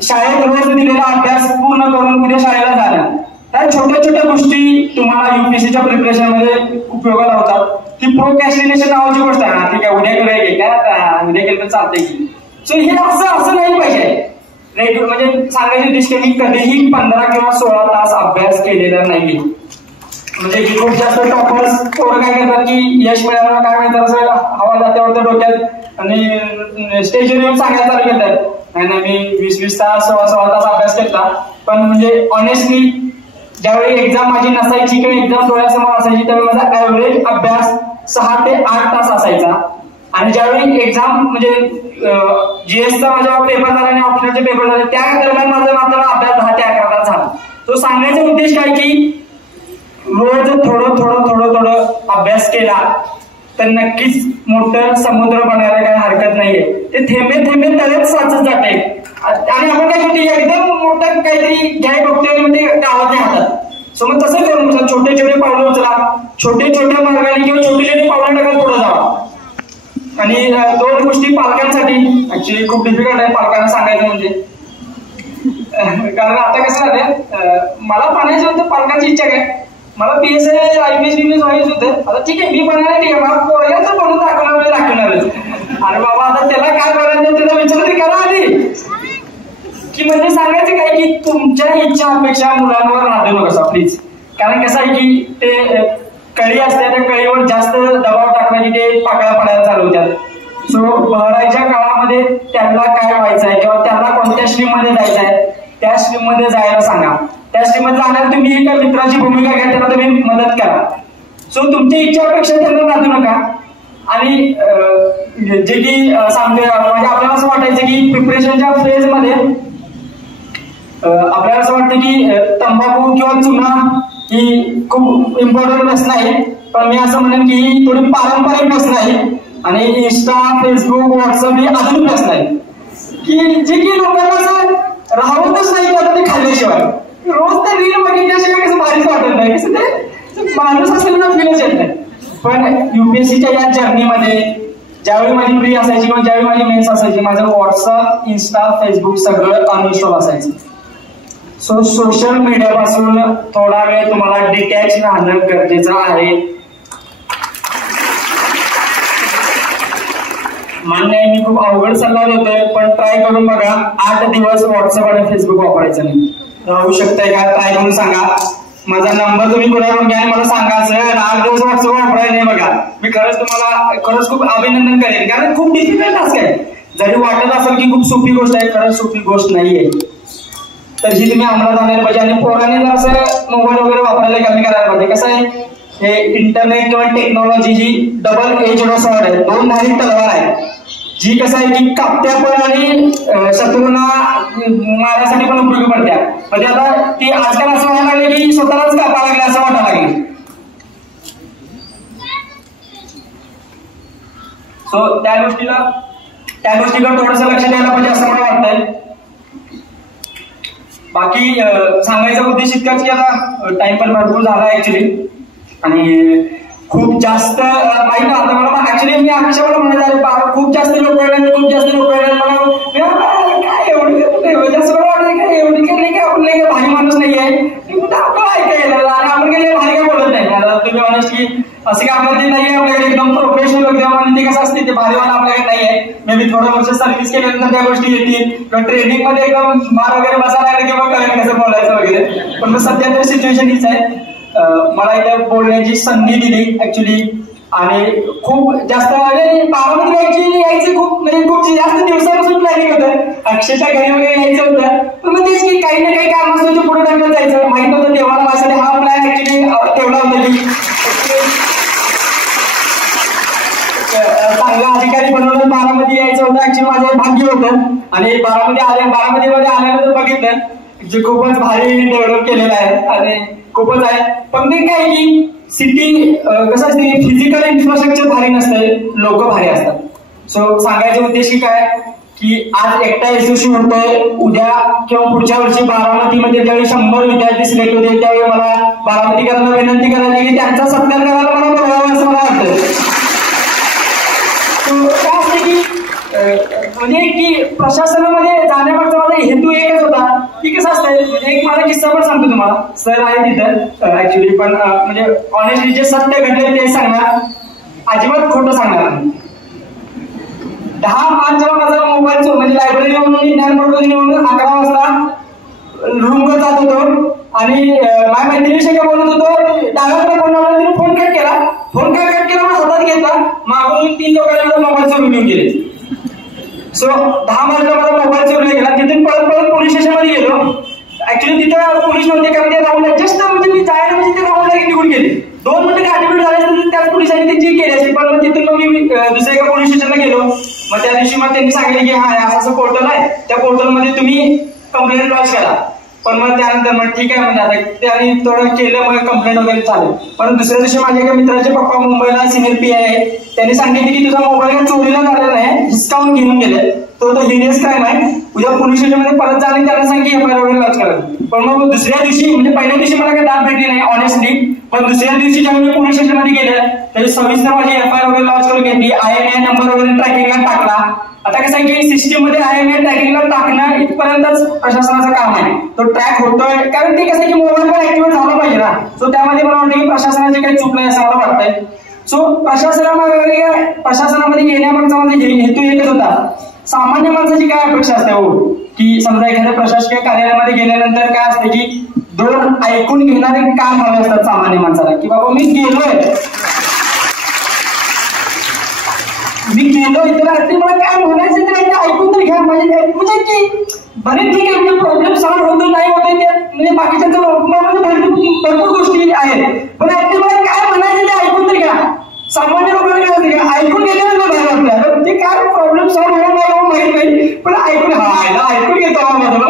शाळेत रोज दिलेला अभ्यास पूर्ण करून उद्या शाळेला जाणं, त्या छोट्या छोट्या गोष्टी तुम्हाला UPSCच्या प्रिपरेशन मध्ये उपयोगाला होतात. ती प्रोक्रॅस्टिनेशन नावाची गोष्ट आहे ना, ठीक आहे उद्या करूया काय, उद्या केलं तर चालतंय की. सो हे असं नाही पाहिजे. रेग्युलर म्हणजे सांगायची दृष्टी मी कधीही 15 किंवा 16 तास अभ्यास केलेला नाही. म्हणजे की खूप जास्त टॉपर्स पोरं काय करतात की यश मिळालं काय म्हणतात असं हवा जात्यावर डोक्यात आणि स्टेजवर येऊन सांगायला चालू करतात, नाही मी 20-20 तास 16 तास अभ्यास केला. पण म्हणजे ऑनेस्टली ज्यावेळी एक्झाम माझी नसायची किंवा एक्झाम डोळ्यासमोर असायची त्यावेळी माझा ॲव्हरेज अभ्यास 6 ते 8 तास असायचा. आणि ज्यावेळी एक्झाम म्हणजे GSचा माझा पेपर झाला आणि ऑप्शनलचे पेपर झाले त्या दरम्यान माझा मात्र अभ्यास 10 ते 11 तास झाला. तो सांगण्याचा उद्देश काय की रोज थोडं अभ्यास केला तर नक्कीच मोठं समुद्र बनायला काही हरकत नाहीये. ते थेंबे थेंबे तळेच साचत जाते. आणि आपण काय करतो एकदम मोठं काहीतरी घ्याय बघतोय म्हणजे गावात नाही हातात. सो मग तसं करून छोटे छोटे पावलं उचला, छोटे छोट्या मार्गाने किंवा छोटे छोटे पावलं टाकत पुढे जावा. आणि 2 गोष्टी पालकांसाठी ऍक्च्युली खूप डिफिकल्ट आहे पालकांना सांगायचं म्हणजे, कारण आता कसं झालंय मला बनायचं होतं, पालकांची इच्छा काय मला PSI IPS BPS व्हायचं होतं. आता ठीक आहे मी बनणार ठीक आहे, मला पोराचं बनून दाखवणारच. अरे बाबा आता त्याला काय करायचं त्याला विचार तरी करा आधी की म्हणजे सांगायचं काय की तुमच्या इच्छा अपेक्षा मुलांवर राहू नका प्लीज. कारण कसं आहे की ते कळी असते त्या कळीवर जास्त दबाव टाकला की ते पाकळ्या पडायला चालू होत्यात. सो बहरायच्या काळामध्ये त्यांना काय व्हायचं आहे किंवा त्यांना कोणत्या स्ट्रीम मध्ये जायचं आहे त्या स्ट्रीम मध्ये जायला सांगा. त्या स्ट्रीम मध्ये जाण्याला तुम्ही एका मित्राची भूमिका घ्या, त्यांना तुम्ही मदत करा. सो तुमची इच्छा अपेक्षा त्यांना राहू नका. आणि जे की सांगते म्हणजे आपल्याला असं वाटायचं की प्रिपरेशनच्या फेज मध्ये आपल्याला असं वाटतं की तंबाखू किंवा चुना ही खूप इम्पॉर्टंट प्रश्न आहे. पण मी असं म्हणेन की ही थोडी पारंपरिक प्रश्न आहे. आणि इंस्टा फेसबुक व्हॉट्सअप ही अजून प्रश्न आहे की जे की लोकांना असं राहतच नाही आता ते खाल्ल्याशिवाय. रोज तर रील बघितल्याशिवाय कसं भारीच वाटत नाही, कसं ते माणूस असेल ना फीलच येत नाही. पण UPSCच्या या जर्नीमध्ये ज्यावेळी माझी प्री असायची किंवा ज्यावेळी माझी मेन्स असायची माझं व्हॉट्सअप इंस्टा फेसबुक सगळं अनइन्स्टॉल असायचं. सो सोशल मीडियापासून थोडा वेळ तुम्हाला डिटॅच राहणं गरजेचं आहे. मान्य आहे, मी खूप अवघड सल्ला देतोय, पण ट्राय करून बघा. 8 दिवस व्हॉट्सअप आणि फेसबुक वापरायचं नाही. राहू शकतंय का? ट्राय करून सांगा. माझा नंबर तुम्ही कोणाकडून घ्या, मला सांगा सर 8 दिवस व्हॉट्सअप वापरायला नाही. बघा मी खरंच खूप अभिनंदन करेन, कारण खूप डिफिकल्ट टास्क आहे. जरी वाटत असेल की खूप सोपी गोष्ट आहे, खरंच सोपी गोष्ट नाहीये. तर ही तुम्ही अंमलात आणायला पाहिजे. आणि पोरांनी जर असं मोबाईल वगैरे वापरायला कमी करायला पाहिजे. कसं आहे, हे इंटरनेट किंवा टेक्नॉलॉजी ही डबल एज स्वॉर्ड आहे, 2 धारी तलवार आहे. जी कसं आहे की कापत्या पण आणि शत्रूंना मारण्यासाठी पण उपयोगी पडत्या. म्हणजे आता ती आजकाल असं व्हायला लागले की स्वतःलाच कापायला लागले असं वाटायला लागले. सो त्या गोष्टीकडे थोडंसं लक्ष द्यायला पाहिजे असं मला वाटतंय. बाकी सांगायचा उद्देश इतकाच की आता टाइम पण भरपूर झाला ऍक्च्युली, आणि खूप जास्त माहिती ना आता मला ऍक्च्युली मी अक्षय मला म्हणायचं खूप जास्त लोक मला काय एवढं जास्त मला वाटतं काय एवढी काही नाही, काय आपण नाही भारी माणूस नाही आहे आपलं ऐकायला, आणि आपण काही भारी काय बोलत नाही. तुम्ही ऑनेस्ट की असं काय आपल्याला ते नाही, आपल्याकडे एकदम प्रोफेशनल एकदम ते कसं असते ते भारीवान आपल्याकडे नाही आहे. मे बी थोडं वर्ष सर्व्हिस केल्यानंतर त्या गोष्टी येतील, किंवा ट्रेनिंग मध्ये एकदम मार वगैरे बसायला लागले किंवा कळेल कसं बोलायचं वगैरे. पण मग सध्या तर सिच्युएशन हीच आहे. मला इथं बोलण्याची संधी दिली ऍक्च्युली, आणि खूप जास्त बारामती यायचं खूप जास्त दिवसापासून प्लॅनिंग होतं. अक्षरशः घरी वगैरे यायचं होतं, पण मग तेच की काही ना काही काम असतं ते पुढे टाकलं जायचं. माहित नव्हतं देवाला माझ्यासाठी हा प्लॅन ऍक्च्युली ठेवला होता की चांगला अधिकारी बनवलं बारामती यायचं होतं. ऍक्च्युली माझं भाग्य होतं, आणि बारामतीमध्ये आल्यानंतर बघितलं जे खूपच भारी डेव्हलप केलेलं आहे आणि खूपच आहे. पण ते काय की सिटी कसं असते, फिजिकल इन्फ्रास्ट्रक्चर भारी नसतं, लोक भारी असतात. सो सांगायचा उद्देश काय की आज एकटा यशस्वी होतोय, उद्या किंवा पुढच्या वर्षी बारामतीमध्ये ज्यावेळी 100 विद्यार्थी सिलेक्ट होते त्यावेळी मला बारामतीकरांना विनंती करायची की त्यांचा सत्कार करायला मला बोलावं असं मला वाटतं. काय असते की म्हणजे की प्रशासनामध्ये जाण्यामागचा माझा हेतू एकच होता की कसं असतंय. म्हणजे एक माझा किस्सा पण सांगतो तुम्हाला. सर आहे तिथं ऍक्च्युली, पण म्हणजे ऑनेस्टली जे सत्य घडले ते सांगणार, अजिबात खोटं सांगणार नाही. 10 मार्चला माझा मोबाईल म्हणजे लायब्ररी म्हणून ज्ञान प्रबोधिनी निवडून 11 वाजता रूम वर जात होतो, आणि माझ्या मैत्रिणीशी काय बोलत होतो, डाव्याकडे फोन लावला, तिने फोन कट केला. फोन काय कट केला, मला हातात घेतला, मागून 3 लोकांना मोबाईल चोरून घेऊन गेले. सो 10 मार्चला माझा मोबाईल चोरला गेला. तिथून पळत पोलीस स्टेशन मध्ये गेलो. ऍक्च्युली तिथं पोलीस नव्हते, कारण ते राऊंडला जस्ट म्हणजे मी जायला म्हणजे ते राऊंडला निघून गेले. 2 मिनिटं ऍडमिट झाले असते त्याच पोलिसांनी ते चेक केले असते. पण तिथून मग मी दुसऱ्या एका पोलीस स्टेशनला गेलो. मग त्या दिवशी मग त्यांनी सांगितलं की हा असं पोर्टल आहे, त्या पोर्टलमध्ये तुम्ही कंप्लेंट लॉन्च करा. पण मग त्यानंतर मग ठीक आहे म्हणजे आता त्यांनी थोडं केलं, मग कंप्लेंट वगैरे चालू. पण दुसऱ्या दिवशी माझ्या एका मित्राचे पप्पा मुंबईला सिनियर पी आहे, त्यांनी सांगितले की तुझा मोबाईल चोरीला झालेला आहे, हिसकावून घेऊन गेले, तो हिरियस क्राईम आहे, उद्या पोलीस स्टेशनमध्ये परत जा आणि त्यांना सांग की एफआयआर वगैरे लॉन्च करा. पण मग दुसऱ्या दिवशी म्हणजे पहिल्या दिवशी मला काही दाद भेटली नाही ऑनेस्टली, पण दुसऱ्या दिवशी जेव्हा मी पोलीस स्टेशनमध्ये गेले त्यावेळी सविस्तर माझी एफआयआर वगैरे लॉन्च करून घेतली. IMEI नंबर वगैरे ट्रॅकिंगला टाकला. आता कसं आहे की सिस्टीम मध्ये IMEI ट्रॅकिंगला टाकणं इथपर्यंतच प्रशासनाचं काम आहे. तो ट्रॅक होतोय, कारण ते कसं आहे की मोबाईल पण ऍक्टिव्हेट झाला पाहिजे ना. सो त्यामध्ये मला वाटतं की प्रशासनाचे काही चूक नाही असं मला वाटतंय. सो प्रशासनामध्ये येण्यामागचा माझा हेतू एकच होता. सामान्य माणसाची काय अपेक्षा असते हो, की समजा एखाद्या प्रशासकीय कार्यालयामध्ये गेल्यानंतर काय असते की 2 ऐकून घेणारे काम हवे असतात सामान्य माणसाला, की बाबा मी गेलोय इतर मला काय म्हणायचं ते ऐकून तर घ्या. म्हणजे की बरेच ठीक आहे, म्हणजे प्रॉब्लेम सॉल्व्ह होतो नाही होतो ते म्हणजे बाकीच्या भरपूर गोष्टी आहेत, पण मला काय म्हणायचं ते ऐकून तर घ्या. सामान्य लोकांना काय असते ऐकून घेतल्यानंतर ते काय प्रॉब्लेम सॉल्व्ह होणार नाही माहित नाही, पण ऐकून घेतो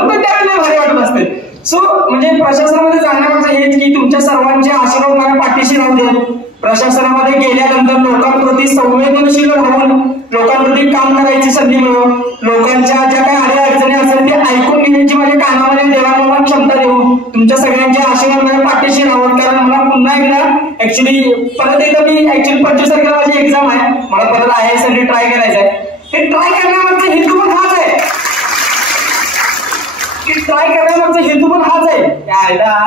तर त्यावेळेला भारी वाटत असते. सो म्हणजे प्रशासनामध्ये जाण्यामागचं हेच की तुमच्या सर्वांचे आशीर्वाद माझ्या पाठीशी राहू दे. प्रशासनामध्ये गेल्यानंतर लोकांप्रती संवेदनशील राहून लोकांप्रती काम करायची संधी मिळवून लोकांच्या ज्या काही अडीअडचणी अडचणी असेल ते ऐकून घेण्याची माझ्या कानामध्ये देवाला मला क्षमता देऊ. तुमच्या सगळ्यांचे आशीर्वाद माझ्या पाठीशी राहून, कारण मला पुन्हा एकदा ऍक्च्युली परत एकदा मी ऍक्च्युली 25 तारखेला माझी एक्झाम आहे, मला परत IAS साठी ट्राय करायचं आहे. हे ट्राय करण्यामागचा हेतू पण हाच आहे की ट्राय करण्यामागचा हेतू पण हाच आहे.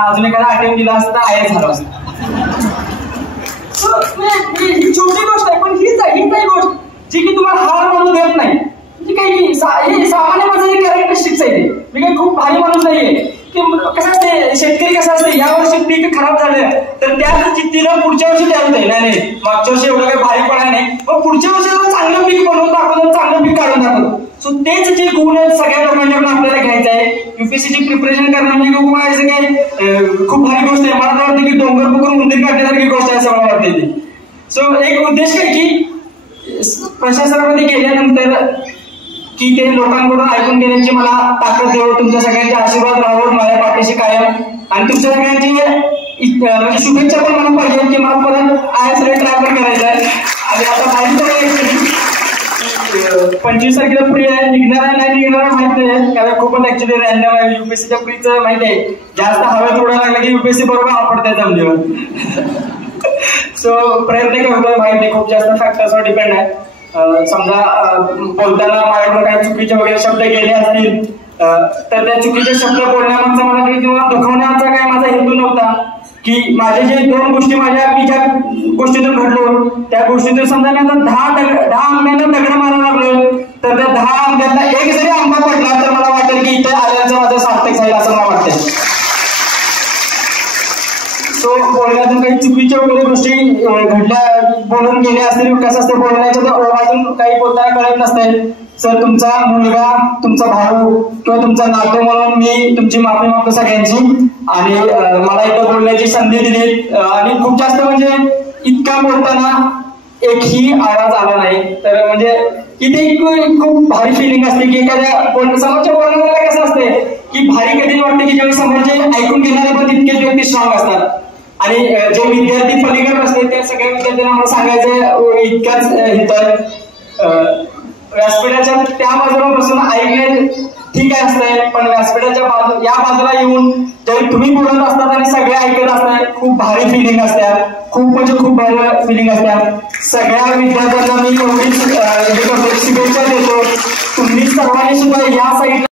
अजून एखादा अटेम्प्ट दिला असता आय झाला असता. ही छोटी गोष्ट आहे, पण हीच आहे गोष्ट जी की तुम्हाला हार मानू देत नाही. म्हणजे काही सामान्य माणसाची कॅरेक्टरिस्टिक्स आहे. मी काही खूप भारी माणूस नाहीये. की कसं असते, शेतकरी कसं असते, या वर्षी पीक खराब झालं तर त्या चित्तीला पुढच्या वर्षी तयार होते. नाही मागच्या वर्षी एवढं काही भारी पडा नाही, मग पुढच्या वर्षी चांगलं पीक बनवून दाखवतो, चांगलं पीक काढून दाखवतो. सो तेच जे गुण आहेत सगळ्या लोकांच्याकडून आपल्याला घ्यायचं आहे. युपीएससीची प्रिपरेशन करणं म्हणजे खूप भारी गोष्ट आहे. मला तर वाटतं की डोंगर पकडून उंदीर काढण्यासारखी गोष्ट आहे असं मला वाटते ती. सो एक उद्देश काय की प्रशासनामध्ये गेल्यानंतर की ते लोकांकडून ऐकून घेण्याची मला ताकद देऊ, तुमच्या सगळ्यांचे आशीर्वाद राहावं माझ्या पाठीशी कायम, आणि तुमच्या सगळ्यांची म्हणजे शुभेच्छा पण मला पाहिजे की मला परत आयएस ट्राय पण करायचं आहे. आणि आता माहिती 25 तारखेला फ्री आहे, निघणार आहे नाही निघणार माहित नाही, कारण खूपच ऍक्च्युली रॅन्डम आहे. युपीएससीच्या फ्रीचं माहिती आहे, जास्त हवेत उडायला लागलं की युपीएससी बरोबर आपडते जमल्यावर. सो प्रयत्न करतोय, माहिती खूप जास्त फॅक्टर्सवर डिपेंड आहे. समजा बोलताना माझ्याकडून काही चुकीचे वगैरे शब्द गेले असतील तर त्या चुकीचे शब्द बोलण्यामागचा मला काही किंवा दुखवण्याचा काही माझा हेतू नव्हता. की माझे जे 2 गोष्टी मी ज्या गोष्टीतून घडलो त्या गोष्टीतून समजा मी आता 10 आंब्यांना दगड मारायला लागलो तर त्या 10 आंब्यातला एक जरी आंबा पडला तर मला वाटेल की इथे आल्याचं माझं सार्थक जाईल असं मला वाटतं. तो बोलण्यातून काही चुकीच्या वगैरे गोष्टी घडल्या, बोलून गेल्या असतील, कसं असते बोलण्याच्या तर ओळखातून काही बोलताना कळत नसते. सर तुमचा मुलगा, तुमचा भाऊ किंवा तुमचा नातू म्हणून मी तुमची माफी मागतो सगळ्यांची. आणि मला इथं बोलण्याची संधी दिली आणि खूप जास्त म्हणजे इतका बोलताना एकही आवाज आला नाही. तर म्हणजे इथे खूप भारी फिलिंग असते की एखाद्या समोरच्या बोलण्याला कसं असते की भारी कधी वाटते की ज्यावेळी समोरचे ऐकून घेणारे पण तितकेच व्यक्ती स्ट्रॉंग असतात. आणि जे विद्यार्थी पलीकडे असते त्या सगळ्या विद्यार्थ्यांना मला सांगायचं इतकाच हित व्यासपीठाच्या त्या बाजूला बसून ऐकणे ठीक आहे असतंय, पण व्यासपीठाच्या या बाजूला येऊन ज्यावेळी तुम्ही बोलत असतात आणि सगळे ऐकत असतात खूप भारी फिलिंग असत्या, खूप म्हणजे खूप भारी फिलिंग असत्या. सगळ्या विद्यार्थ्यांना मी एवढीच शुभेच्छा देतो. तुम्ही सर्वांनी सुद्धा या साईडला